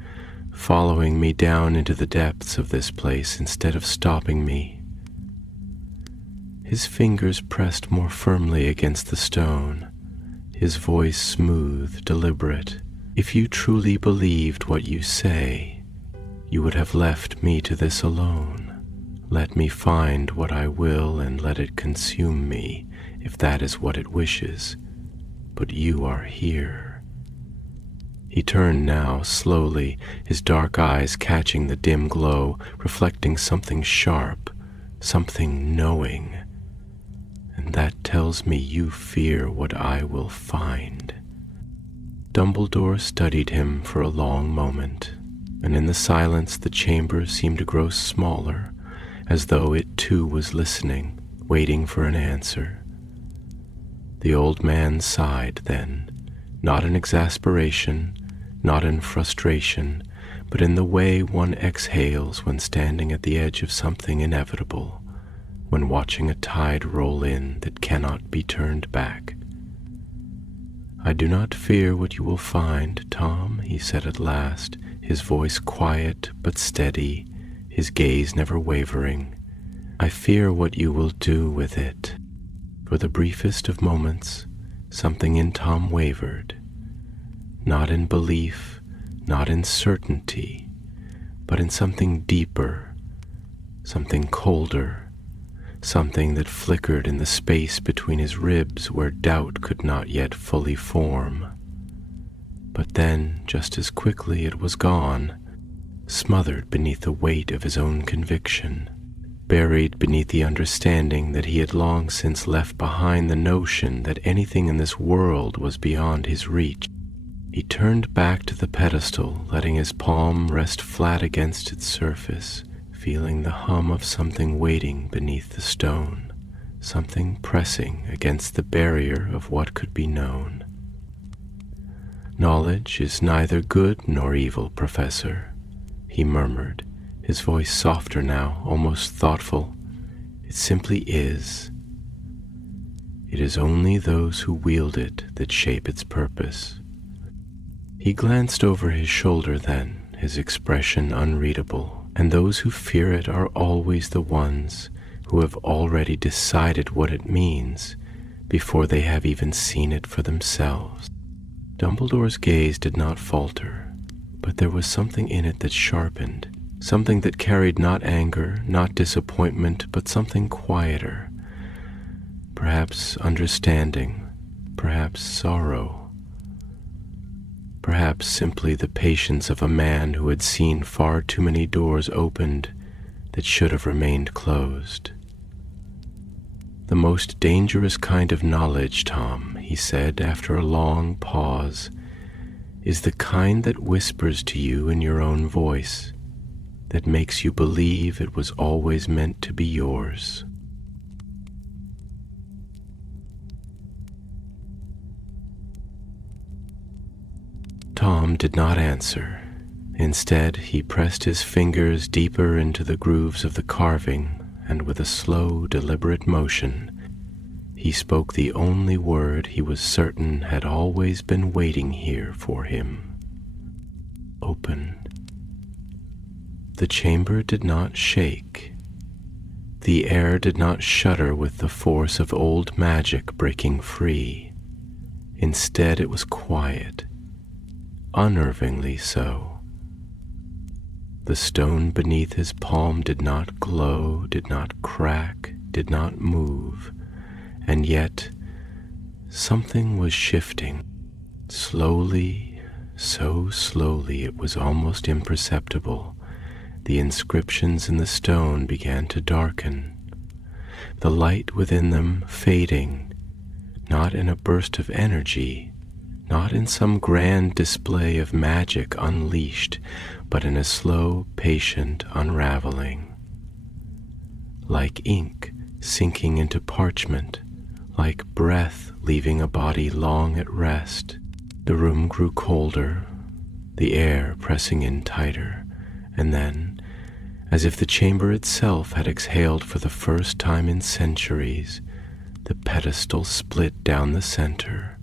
following me down into the depths of this place instead of stopping me. His fingers pressed more firmly against the stone, his voice smooth, deliberate. If you truly believed what you say, you would have left me to this alone. Let me find what I will and let it consume me, if that is what it wishes. But you are here. He turned now, slowly, his dark eyes catching the dim glow, reflecting something sharp, something knowing. And that tells me you fear what I will find. Dumbledore studied him for a long moment, and in the silence the chamber seemed to grow smaller, as though it too was listening, waiting for an answer. The old man sighed then, not in exasperation, not in frustration, but in the way one exhales when standing at the edge of something inevitable, when watching a tide roll in that cannot be turned back. I do not fear what you will find, Tom, he said at last, his voice quiet but steady, his gaze never wavering. I fear what you will do with it. For the briefest of moments, something in Tom wavered, not in belief, not in certainty, but in something deeper, something colder, something that flickered in the space between his ribs where doubt could not yet fully form. But then, just as quickly, it was gone, smothered beneath the weight of his own conviction, buried beneath the understanding that he had long since left behind the notion that anything in this world was beyond his reach. He turned back to the pedestal, letting his palm rest flat against its surface, feeling the hum of something waiting beneath the stone, something pressing against the barrier of what could be known. "Knowledge is neither good nor evil, Professor," he murmured, his voice softer now, almost thoughtful. "It simply is. It is only those who wield it that shape its purpose." He glanced over his shoulder then, his expression unreadable, and those who fear it are always the ones who have already decided what it means before they have even seen it for themselves. Dumbledore's gaze did not falter, but there was something in it that sharpened, something that carried not anger, not disappointment, but something quieter, perhaps understanding, perhaps sorrow, perhaps simply the patience of a man who had seen far too many doors opened that should have remained closed. "The most dangerous kind of knowledge, Tom," he said after a long pause, "is the kind that whispers to you in your own voice, that makes you believe it was always meant to be yours." Tom did not answer. Instead, he pressed his fingers deeper into the grooves of the carving, and with a slow, deliberate motion, he spoke the only word he was certain had always been waiting here for him. "Open." The chamber did not shake. The air did not shudder with the force of old magic breaking free. Instead, it was quiet, unnervingly so. The stone beneath his palm did not glow, did not crack, did not move, and yet something was shifting. Slowly, so slowly it was almost imperceptible. The inscriptions in the stone began to darken, the light within them fading, not in a burst of energy, not in some grand display of magic unleashed, but in a slow, patient unraveling. Like ink sinking into parchment, like breath leaving a body long at rest, the room grew colder, the air pressing in tighter, and then, as if the chamber itself had exhaled for the first time in centuries, the pedestal split down the center,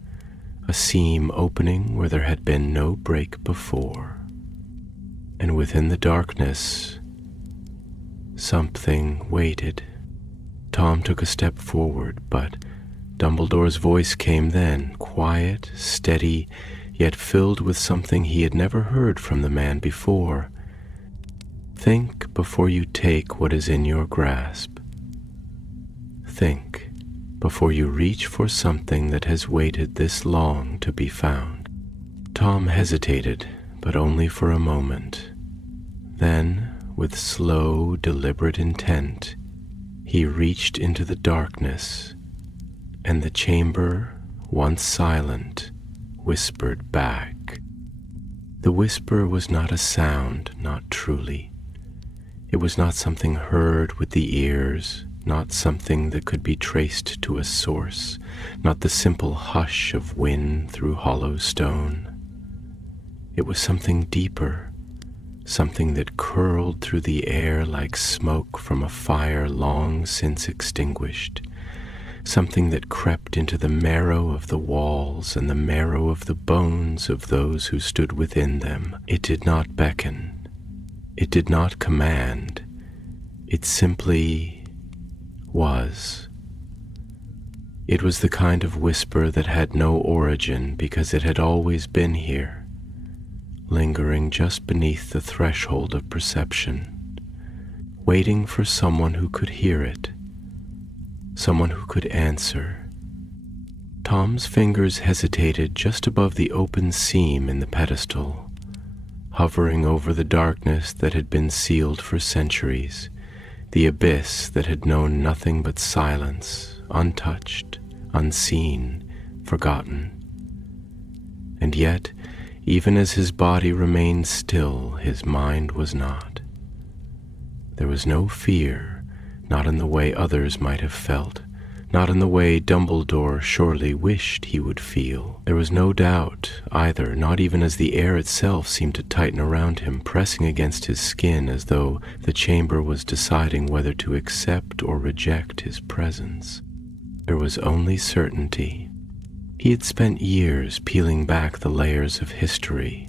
a seam opening where there had been no break before. And within the darkness, something waited. Tom took a step forward, but Dumbledore's voice came then, quiet, steady, yet filled with something he had never heard from the man before. "Think before you take what is in your grasp. Think before you reach for something that has waited this long to be found." Tom hesitated, but only for a moment. Then, with slow, deliberate intent, he reached into the darkness, and the chamber, once silent, whispered back. The whisper was not a sound, not truly. It was not something heard with the ears, not something that could be traced to a source, not the simple hush of wind through hollow stone. It was something deeper, something that curled through the air like smoke from a fire long since extinguished, something that crept into the marrow of the walls and the marrow of the bones of those who stood within them. It did not beckon. It did not command. It simply was. It was the kind of whisper that had no origin because it had always been here, lingering just beneath the threshold of perception, waiting for someone who could hear it, someone who could answer. Tom's fingers hesitated just above the open seam in the pedestal, hovering over the darkness that had been sealed for centuries, the abyss that had known nothing but silence, untouched, unseen, forgotten. And yet, even as his body remained still, his mind was not. There was no fear, not in the way others might have felt, not in the way Dumbledore surely wished he would feel. There was no doubt either, not even as the air itself seemed to tighten around him, pressing against his skin as though the chamber was deciding whether to accept or reject his presence. There was only certainty. He had spent years peeling back the layers of history,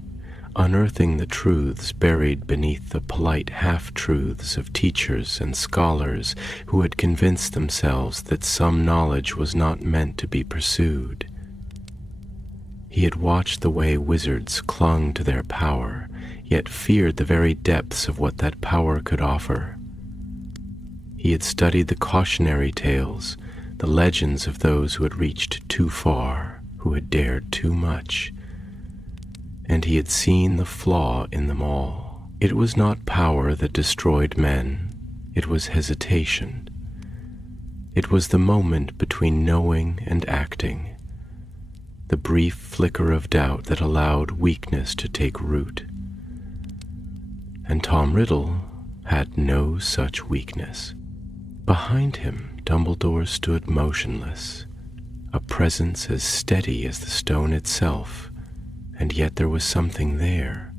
unearthing the truths buried beneath the polite half-truths of teachers and scholars who had convinced themselves that some knowledge was not meant to be pursued. He had watched the way wizards clung to their power, yet feared the very depths of what that power could offer. He had studied the cautionary tales, the legends of those who had reached too far, who had dared too much, and he had seen the flaw in them all. It was not power that destroyed men, it was hesitation. It was the moment between knowing and acting, the brief flicker of doubt that allowed weakness to take root. And Tom Riddle had no such weakness. Behind him, Dumbledore stood motionless, a presence as steady as the stone itself. And yet there was something there,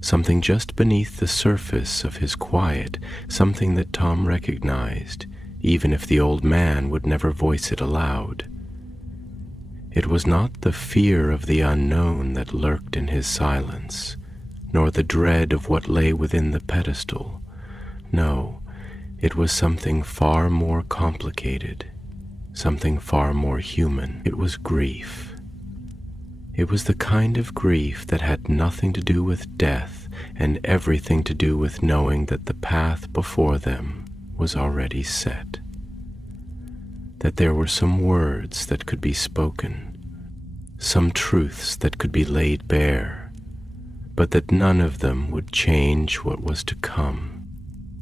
something just beneath the surface of his quiet, something that Tom recognized, even if the old man would never voice it aloud. It was not the fear of the unknown that lurked in his silence, nor the dread of what lay within the pedestal. No, it was something far more complicated, something far more human. It was grief. It was the kind of grief that had nothing to do with death and everything to do with knowing that the path before them was already set, that there were some words that could be spoken, some truths that could be laid bare, but that none of them would change what was to come.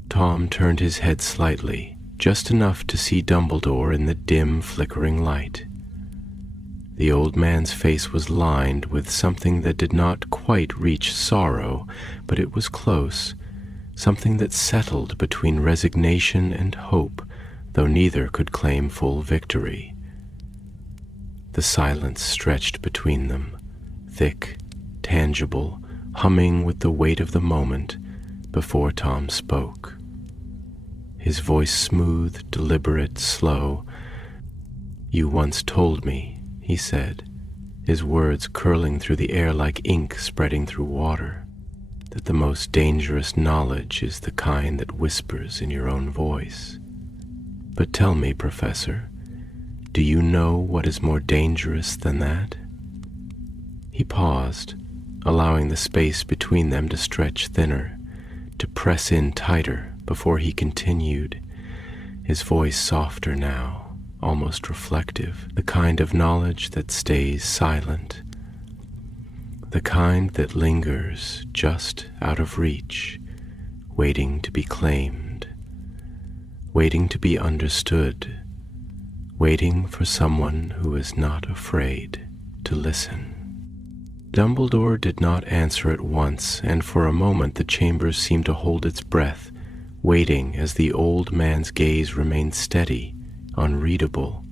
Tom turned his head slightly, just enough to see Dumbledore in the dim, flickering light. The old man's face was lined with something that did not quite reach sorrow, but it was close, something that settled between resignation and hope, though neither could claim full victory. The silence stretched between them, thick, tangible, humming with the weight of the moment, before Tom spoke. His voice smooth, deliberate, slow. "You once told me," he said, his words curling through the air like ink spreading through water, "that the most dangerous knowledge is the kind that whispers in your own voice. But tell me, Professor, do you know what is more dangerous than that?" He paused, allowing the space between them to stretch thinner, to press in tighter before he continued, his voice softer now, almost reflective, the kind of knowledge that stays silent, the kind that lingers just out of reach, waiting to be claimed, waiting to be understood, waiting for someone who is not afraid to listen. Dumbledore did not answer at once, and for a moment the chamber seemed to hold its breath, waiting as the old man's gaze remained steady, unreadable.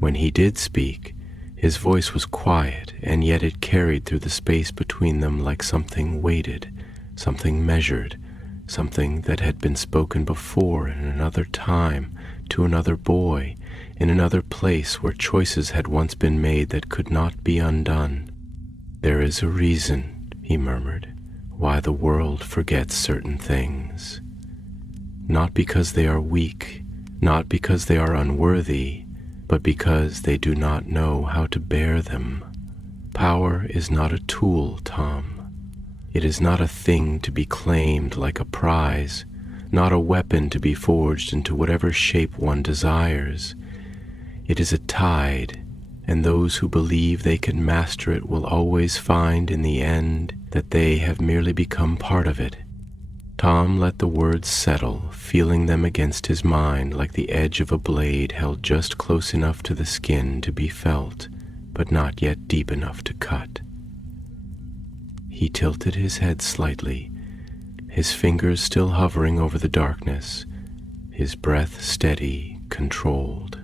When he did speak, his voice was quiet, and yet it carried through the space between them like something weighted, something measured, something that had been spoken before in another time, to another boy, in another place where choices had once been made that could not be undone. "There is a reason," he murmured, "why the world forgets certain things. Not because they are weak, not because they are unworthy, but because they do not know how to bear them. Power is not a tool, Tom. It is not a thing to be claimed like a prize, not a weapon to be forged into whatever shape one desires. It is a tide, and those who believe they can master it will always find in the end that they have merely become part of it. Tom let the words settle, feeling them against his mind like the edge of a blade held just close enough to the skin to be felt, but not yet deep enough to cut. He tilted his head slightly, his fingers still hovering over the darkness, his breath steady, controlled.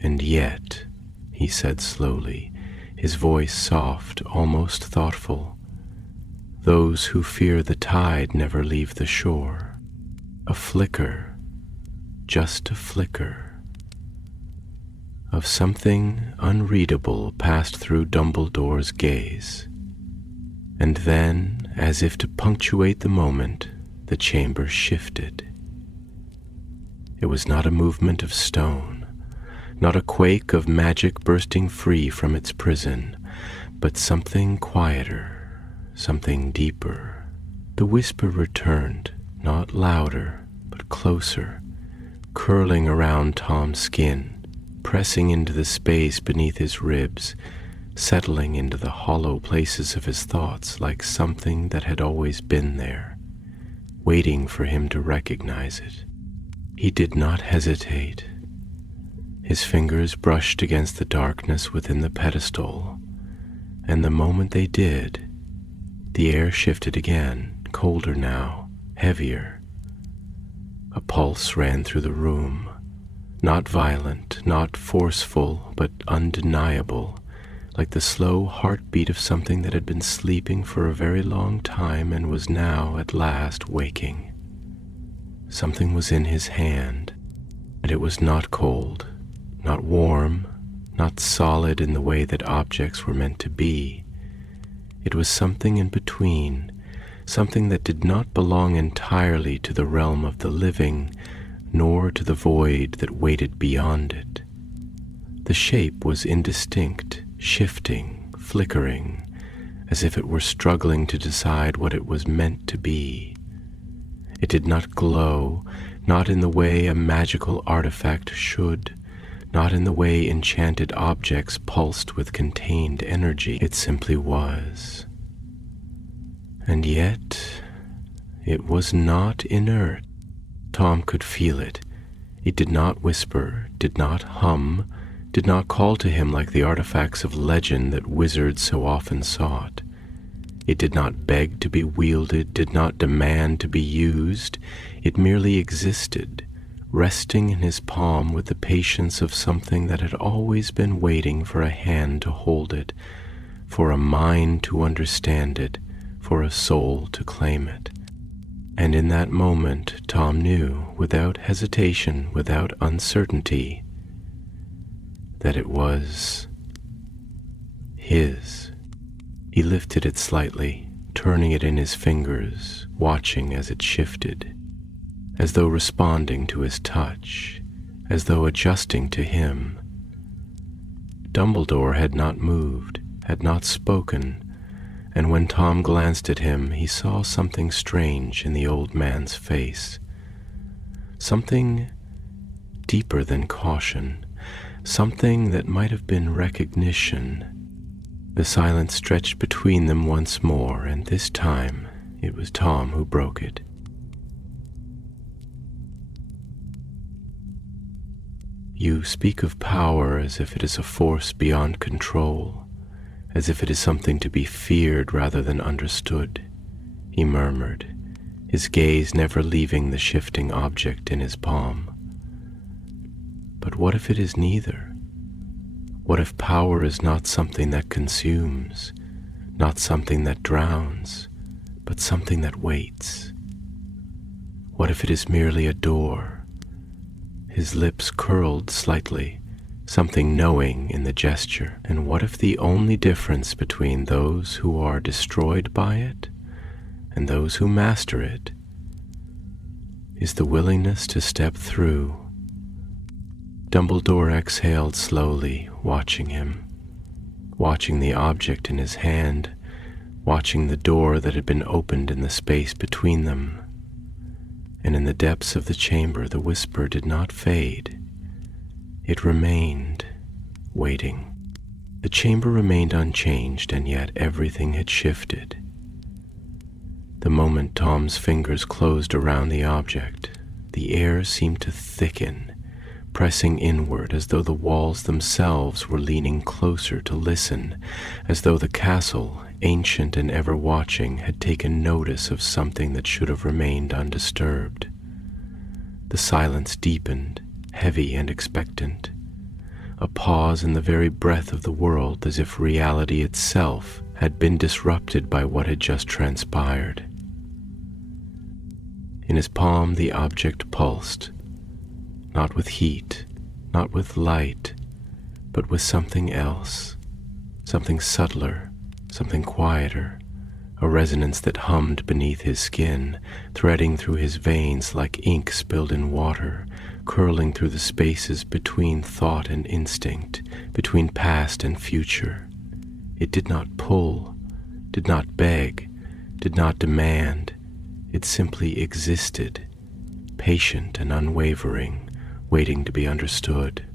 "And yet," he said slowly, his voice soft, almost thoughtful, "those who fear the tide never leave the shore. A flicker, just a flicker, of something unreadable passed through Dumbledore's gaze. And then, as if to punctuate the moment, the chamber shifted. It was not a movement of stone, not a quake of magic bursting free from its prison, but something quieter, something deeper. The whisper returned, not louder, but closer, curling around Tom's skin, pressing into the space beneath his ribs, settling into the hollow places of his thoughts like something that had always been there, waiting for him to recognize it. He did not hesitate. His fingers brushed against the darkness within the pedestal, and the moment they did, the air shifted again, colder now, heavier. A pulse ran through the room, not violent, not forceful, but undeniable, like the slow heartbeat of something that had been sleeping for a very long time and was now at last waking. Something was in his hand, and it was not cold, not warm, not solid in the way that objects were meant to be. It was something in between, something that did not belong entirely to the realm of the living, nor to the void that waited beyond it. The shape was indistinct, shifting, flickering, as if it were struggling to decide what it was meant to be. It did not glow, not in the way a magical artifact should, not in the way enchanted objects pulsed with contained energy. It simply was. And yet, it was not inert. Tom could feel it. It did not whisper, did not hum, did not call to him like the artifacts of legend that wizards so often sought. It did not beg to be wielded, did not demand to be used. It merely existed, resting in his palm with the patience of something that had always been waiting for a hand to hold it, for a mind to understand it, for a soul to claim it. And in that moment, Tom knew, without hesitation, without uncertainty, that it was his. He lifted it slightly, turning it in his fingers, watching as it shifted, as though responding to his touch, as though adjusting to him. Dumbledore had not moved, had not spoken, and when Tom glanced at him, he saw something strange in the old man's face. Something deeper than caution, something that might have been recognition. The silence stretched between them once more, and this time it was Tom who broke it. "You speak of power as if it is a force beyond control, as if it is something to be feared rather than understood," he murmured, his gaze never leaving the shifting object in his palm. "But what if it is neither? What if power is not something that consumes, not something that drowns, but something that waits? What if it is merely a door?" His lips curled slightly, something knowing in the gesture. "And what if the only difference between those who are destroyed by it and those who master it is the willingness to step through?" Dumbledore exhaled slowly, watching him. watching the object in his hand, watching the door that had been opened in the space between them. And in the depths of the chamber, the whisper did not fade. It remained, waiting. The chamber remained unchanged, and yet everything had shifted. The moment Tom's fingers closed around the object, the air seemed to thicken, pressing inward as though the walls themselves were leaning closer to listen, as though the castle, ancient and ever watching, had taken notice of something that should have remained undisturbed. The silence deepened, heavy and expectant, a pause in the very breath of the world, as if reality itself had been disrupted by what had just transpired. In his palm the object pulsed, not with heat, not with light, but with something else, something subtler, something quieter, a resonance that hummed beneath his skin, threading through his veins like ink spilled in water, curling through the spaces between thought and instinct, between past and future. It did not pull, did not beg, did not demand. It simply existed, patient and unwavering, waiting to be understood.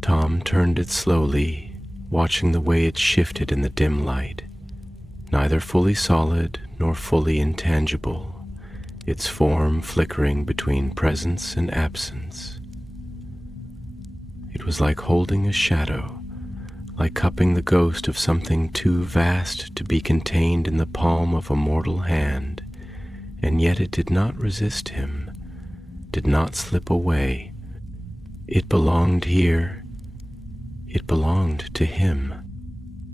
Tom turned it slowly, watching the way it shifted in the dim light, neither fully solid nor fully intangible, its form flickering between presence and absence. It was like holding a shadow, like cupping the ghost of something too vast to be contained in the palm of a mortal hand, and yet it did not resist him, did not slip away. It belonged here. It belonged to him.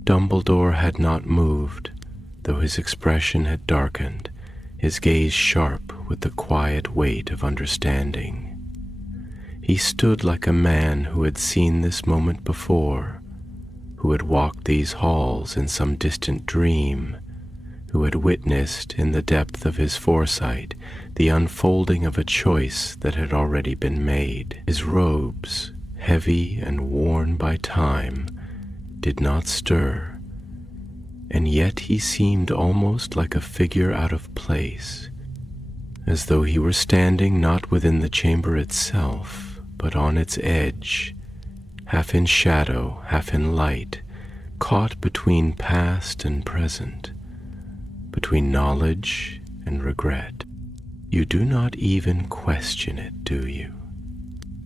Dumbledore had not moved, though his expression had darkened, his gaze sharp with the quiet weight of understanding. He stood like a man who had seen this moment before, who had walked these halls in some distant dream, who had witnessed in the depth of his foresight the unfolding of a choice that had already been made. His robes, heavy and worn by time, did not stir, and yet he seemed almost like a figure out of place, as though he were standing not within the chamber itself, but on its edge, half in shadow, half in light, caught between past and present, between knowledge and regret. You do not even question it, do you?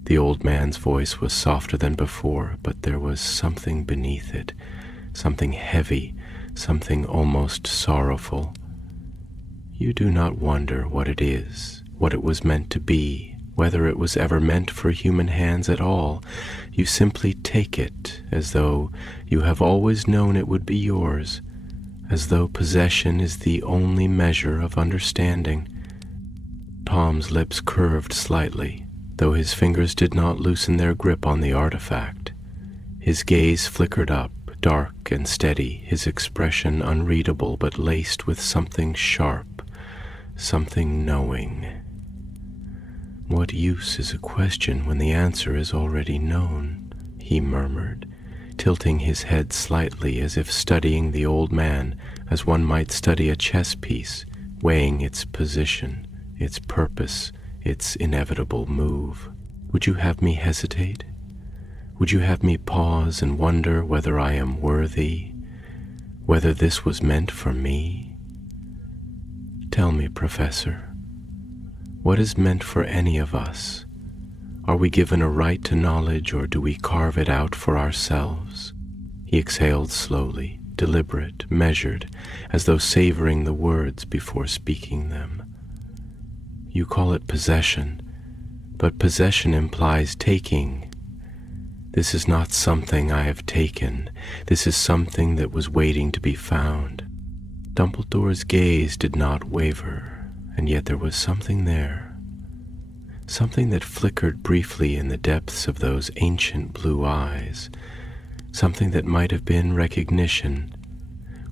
The old man's voice was softer than before, but there was something beneath it, something heavy, something almost sorrowful. You do not wonder what it is, what it was meant to be, whether it was ever meant for human hands at all. You simply take it as though you have always known it would be yours, as though possession is the only measure of understanding. Tom's lips curved slightly, though his fingers did not loosen their grip on the artifact. His gaze flickered up, dark and steady, his expression unreadable but laced with something sharp, something knowing. What use is a question when the answer is already known? He murmured, tilting his head slightly as if studying the old man as one might study a chess piece, weighing its position, its purpose, its inevitable move. Would you have me hesitate? Would you have me pause and wonder whether I am worthy, whether this was meant for me? Tell me, Professor, what is meant for any of us? Are we given a right to knowledge, or do we carve it out for ourselves? He exhaled slowly, deliberate, measured, as though savoring the words before speaking them. You call it possession, but possession implies taking. This is not something I have taken. This is something that was waiting to be found. Dumbledore's gaze did not waver, and yet there was something there, something that flickered briefly in the depths of those ancient blue eyes, something that might have been recognition,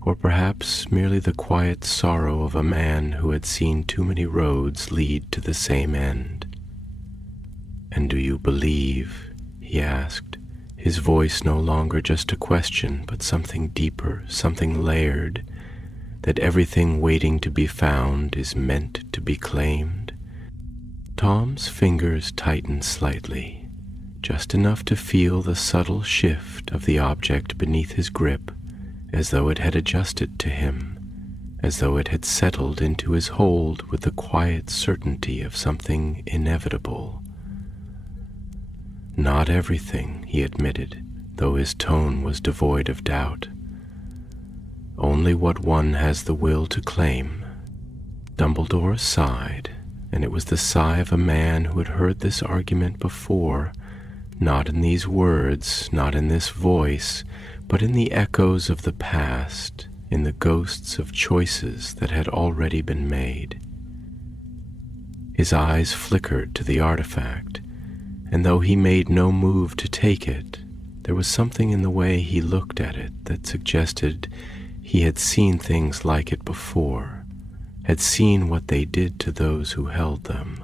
or perhaps merely the quiet sorrow of a man who had seen too many roads lead to the same end. "And do you believe," he asked, his voice no longer just a question, but something deeper, something layered, that everything waiting to be found is meant to be claimed. Tom's fingers tightened slightly, just enough to feel the subtle shift of the object beneath his grip, as though it had adjusted to him, as though it had settled into his hold with the quiet certainty of something inevitable. Not everything, he admitted, though his tone was devoid of doubt. Only what one has the will to claim. Dumbledore sighed, and it was the sigh of a man who had heard this argument before, not in these words, not in this voice, but in the echoes of the past, in the ghosts of choices that had already been made. His eyes flickered to the artifact, and though he made no move to take it, there was something in the way he looked at it that suggested he had seen things like it before, had seen what they did to those who held them.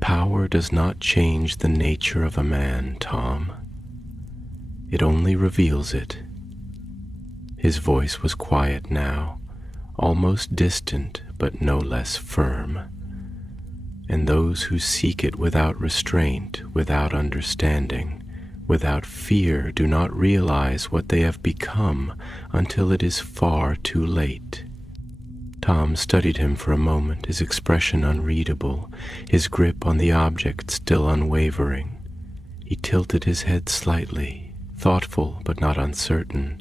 Power does not change the nature of a man, Tom. It only reveals it. His voice was quiet now, almost distant but no less firm. And those who seek it without restraint, without understanding, without fear, do not realize what they have become until it is far too late. Tom studied him for a moment, his expression unreadable, his grip on the object still unwavering. He tilted his head slightly, thoughtful but not uncertain.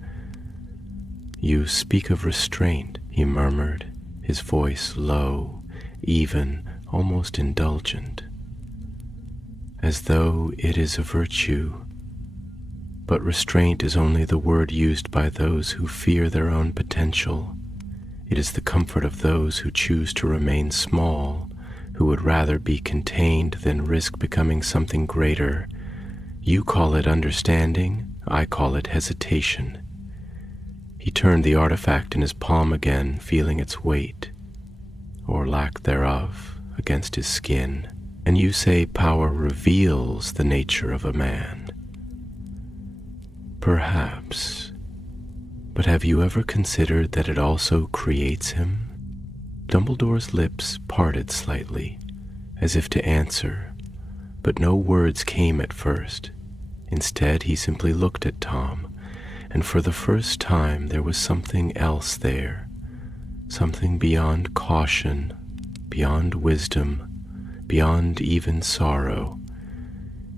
"You speak of restraint," he murmured, his voice low, even, almost indulgent, as though it is a virtue. But restraint is only the word used by those who fear their own potential. It is the comfort of those who choose to remain small, who would rather be contained than risk becoming something greater. You call it understanding, I call it hesitation. He turned the artifact in his palm again, feeling its weight, or lack thereof, against his skin. And you say power reveals the nature of a man. Perhaps. But have you ever considered that it also creates him? Dumbledore's lips parted slightly, as if to answer, but no words came at first. Instead, he simply looked at Tom, and for the first time there was something else there, something beyond caution, beyond wisdom, beyond even sorrow.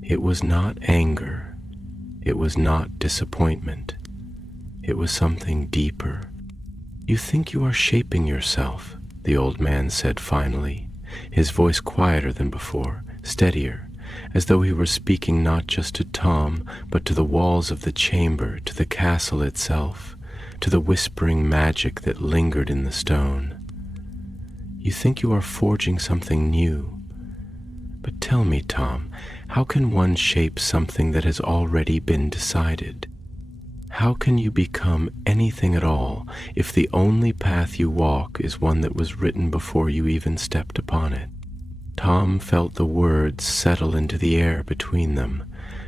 It was not anger. It was not disappointment. It was something deeper. "You think you are shaping yourself," the old man said finally, his voice quieter than before, steadier, as though he were speaking not just to Tom, but to the walls of the chamber, to the castle itself, to the whispering magic that lingered in the stone. "You think you are forging something new. But tell me, Tom, how can one shape something that has already been decided? How can you become anything at all if the only path you walk is one that was written before you even stepped upon it?" Tom felt the words settle into the air between them,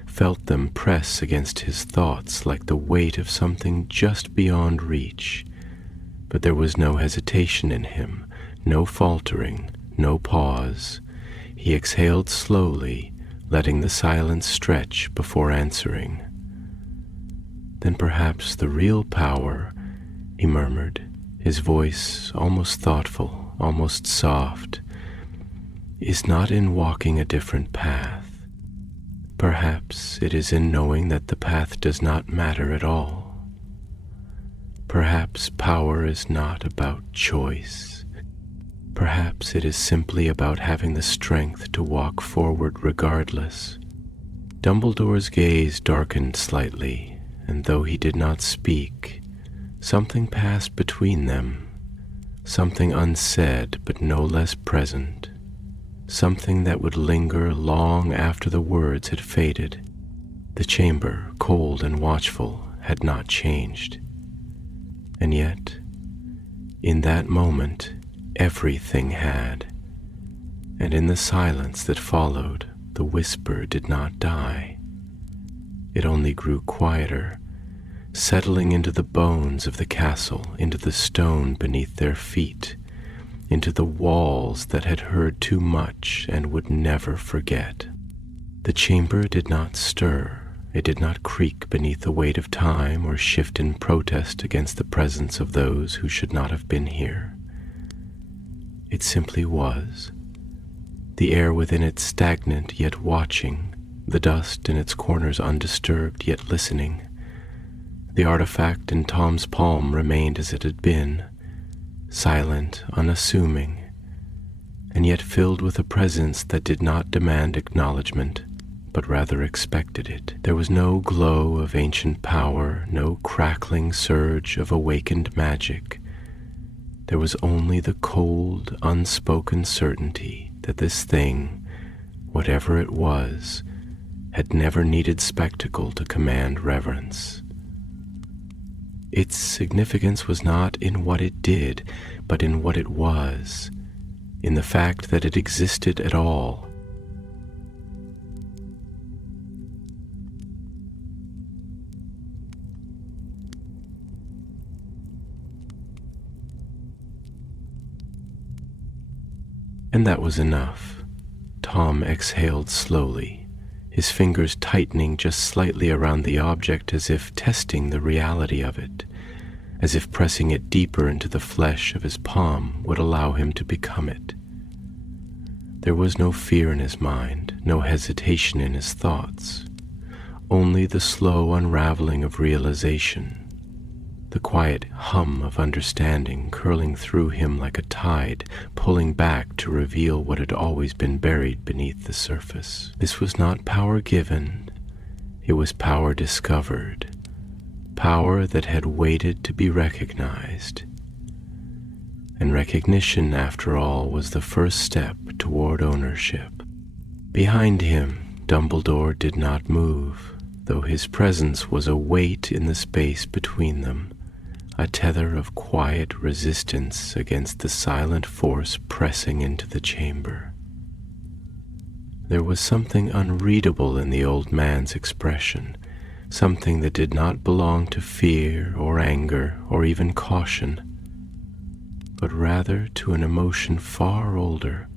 felt them press against his thoughts like the weight of something just beyond reach. But there was no hesitation in him, no faltering, no pause. He exhaled slowly, letting the silence stretch before answering. "Then perhaps the real power," he murmured, his voice almost thoughtful, almost soft, "is not in walking a different path. Perhaps it is in knowing that the path does not matter at all. Perhaps power is not about choice. Perhaps it is simply about having the strength to walk forward regardless." Dumbledore's gaze darkened slightly, and though he did not speak, something passed between them, something unsaid but no less present, something that would linger long after the words had faded. The chamber, cold and watchful, had not changed. And yet, in that moment, everything had, and in the silence that followed, the whisper did not die. It only grew quieter, settling into the bones of the castle, into the stone beneath their feet, into the walls that had heard too much and would never forget. The chamber did not stir. It did not creak beneath the weight of time or shift in protest against the presence of those who should not have been here. It simply was. The air within it stagnant yet watching, the dust in its corners undisturbed yet listening. The artifact in Tom's palm remained as it had been, silent, unassuming, and yet filled with a presence that did not demand acknowledgement, but rather expected it. There was no glow of ancient power, no crackling surge of awakened magic. There was only the cold, unspoken certainty that this thing, whatever it was, had never needed spectacle to command reverence. Its significance was not in what it did, but in what it was, in the fact that it existed at all. And that was enough. Tom exhaled slowly, his fingers tightening just slightly around the object as if testing the reality of it, as if pressing it deeper into the flesh of his palm would allow him to become it. There was no fear in his mind, no hesitation in his thoughts, only the slow unraveling of realization, the quiet hum of understanding curling through him like a tide, pulling back to reveal what had always been buried beneath the surface. This was not power given, it was power discovered, power that had waited to be recognized. And recognition, after all, was the first step toward ownership. Behind him, Dumbledore did not move, though his presence was a weight in the space between them, a tether of quiet resistance against the silent force pressing into the chamber. There was something unreadable in the old man's expression, something that did not belong to fear or anger or even caution, but rather to an emotion far older,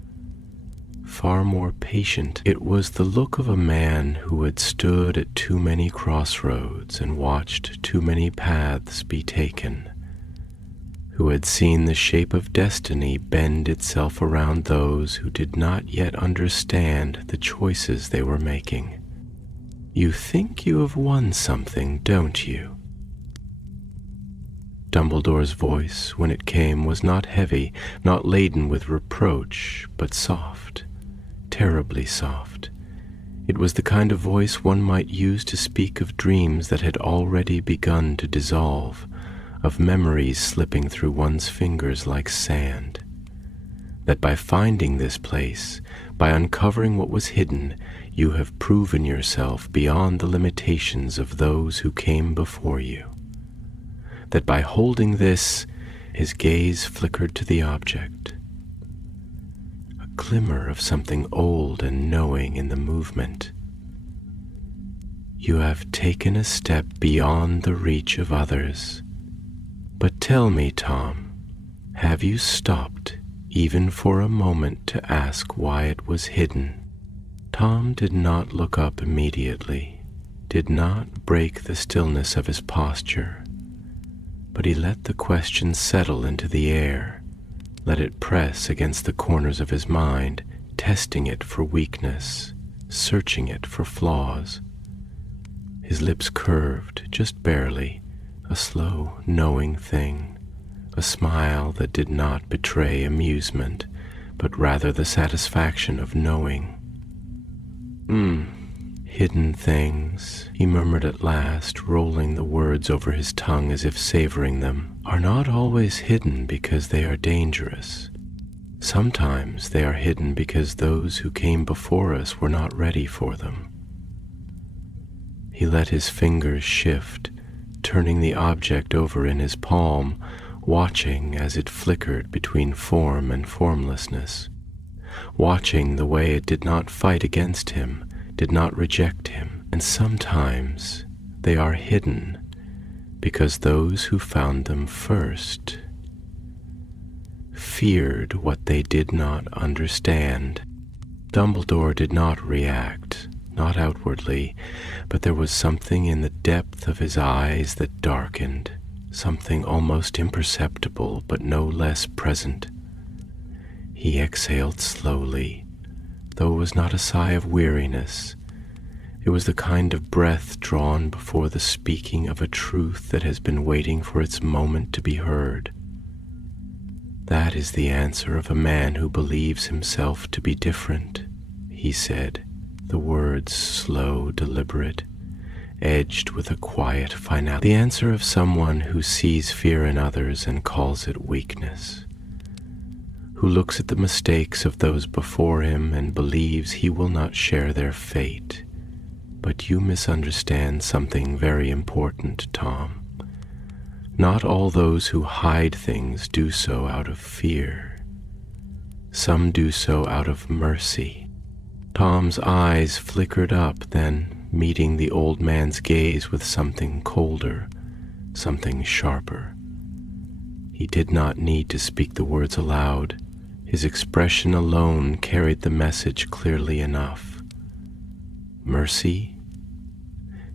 far more patient. It was the look of a man who had stood at too many crossroads and watched too many paths be taken, who had seen the shape of destiny bend itself around those who did not yet understand the choices they were making. You think you have won something, don't you? Dumbledore's voice, when it came, was not heavy, not laden with reproach, but soft, terribly soft. It was the kind of voice one might use to speak of dreams that had already begun to dissolve, of memories slipping through one's fingers like sand. That by finding this place, by uncovering what was hidden, you have proven yourself beyond the limitations of those who came before you. That by holding this, his gaze flickered to the object, a glimmer of something old and knowing in the movement. You have taken a step beyond the reach of others. But tell me, Tom, have you stopped even for a moment to ask why it was hidden? Tom did not look up immediately, did not break the stillness of his posture, but he let the question settle into the air, let it press against the corners of his mind, testing it for weakness, searching it for flaws. His lips curved, just barely, a slow, knowing thing, a smile that did not betray amusement, but rather the satisfaction of knowing. Hidden things, he murmured at last, rolling the words over his tongue as if savoring them, are not always hidden because they are dangerous. Sometimes they are hidden because those who came before us were not ready for them. He let his fingers shift, turning the object over in his palm, watching as it flickered between form and formlessness, watching the way it did not fight against him, did not reject him, And sometimes they are hidden because those who found them first feared what they did not understand. Dumbledore did not react, not outwardly, but there was something in the depth of his eyes that darkened, something almost imperceptible but no less present. He exhaled slowly, though it was not a sigh of weariness. It was the kind of breath drawn before the speaking of a truth that has been waiting for its moment to be heard. "That is the answer of a man who believes himself to be different," he said, the words slow, deliberate, edged with a quiet finality. "The answer of someone who sees fear in others and calls it weakness, who looks at the mistakes of those before him and believes he will not share their fate. But you misunderstand something very important, Tom. Not all those who hide things do so out of fear. Some do so out of mercy." Tom's eyes flickered up, then, meeting the old man's gaze with something colder, something sharper. He did not need to speak the words aloud. His expression alone carried the message clearly enough. Mercy?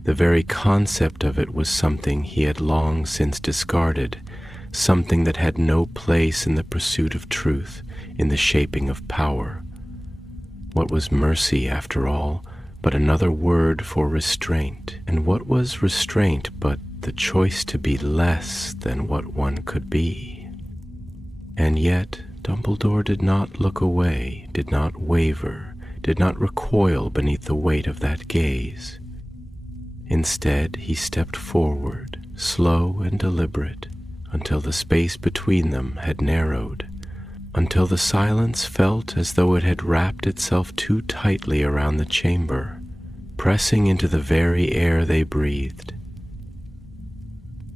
The very concept of it was something he had long since discarded, something that had no place in the pursuit of truth, in the shaping of power. What was mercy, after all, but another word for restraint? And what was restraint but the choice to be less than what one could be? And yet, Dumbledore did not look away, did not waver, did not recoil beneath the weight of that gaze. Instead, he stepped forward, slow and deliberate, until the space between them had narrowed, until the silence felt as though it had wrapped itself too tightly around the chamber, pressing into the very air they breathed.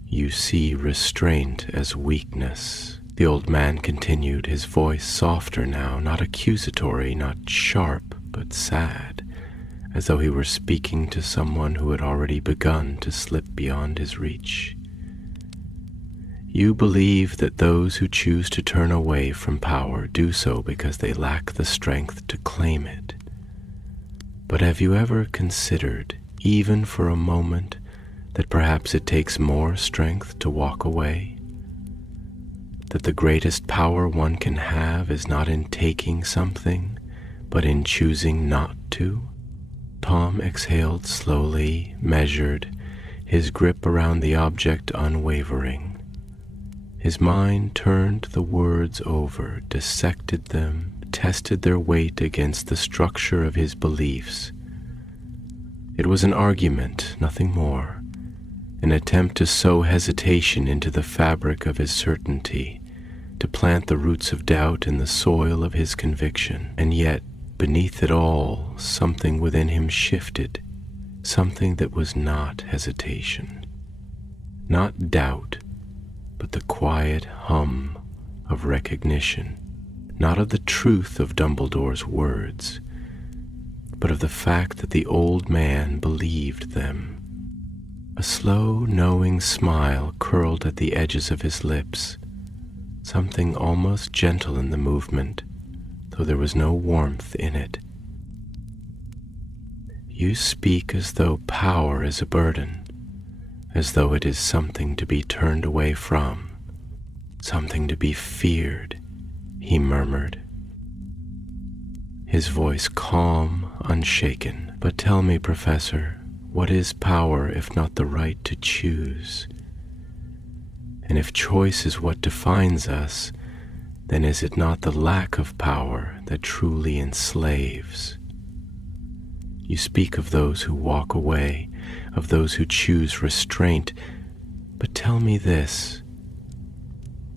"You see restraint as weakness," the old man continued, his voice softer now, not accusatory, not sharp, but sad, as though he were speaking to someone who had already begun to slip beyond his reach. "You believe that those who choose to turn away from power do so because they lack the strength to claim it. But have you ever considered, even for a moment, that perhaps it takes more strength to walk away? That the greatest power one can have is not in taking something, but in choosing not to?" Tom exhaled slowly, measured, his grip around the object unwavering. His mind turned the words over, dissected them, tested their weight against the structure of his beliefs. It was an argument, nothing more, an attempt to sow hesitation into the fabric of his certainty, to plant the roots of doubt in the soil of his conviction. And yet, beneath it all, something within him shifted, something that was not hesitation, not doubt, but the quiet hum of recognition, not of the truth of Dumbledore's words, but of the fact that the old man believed them. A slow, knowing smile curled at the edges of his lips, something almost gentle in the movement, though there was no warmth in it. "You speak as though power is a burden, as though it is something to be turned away from, something to be feared," he murmured, his voice calm, unshaken. "But tell me, Professor, what is power if not the right to choose? And if choice is what defines us, then is it not the lack of power that truly enslaves? You speak of those who walk away, of those who choose restraint, but tell me this: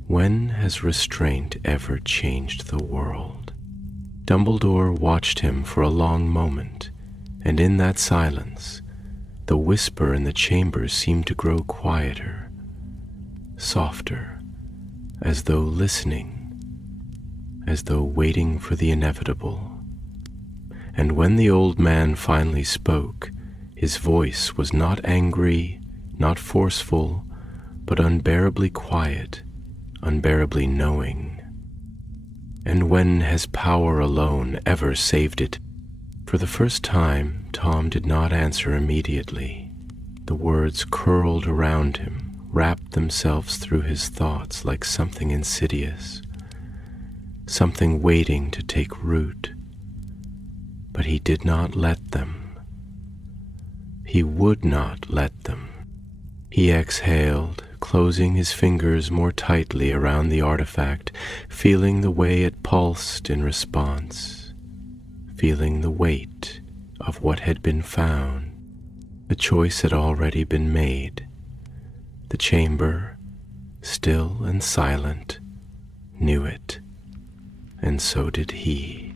when has restraint ever changed the world?" Dumbledore watched him for a long moment, and in that silence, the whisper in the chamber seemed to grow quieter, softer, as though listening, as though waiting for the inevitable. And when the old man finally spoke, His voice was not angry, not forceful, but unbearably quiet, unbearably knowing. And when has power alone ever saved it? For the first time, Tom did not answer immediately. The words curled around him, wrapped themselves through his thoughts like something insidious, something waiting to take root. But he did not let them. He would not let them. He exhaled, closing his fingers more tightly around the artifact, feeling the way it pulsed in response, feeling the weight of what had been found. The choice had already been made. The chamber, still and silent, knew it, and so did he.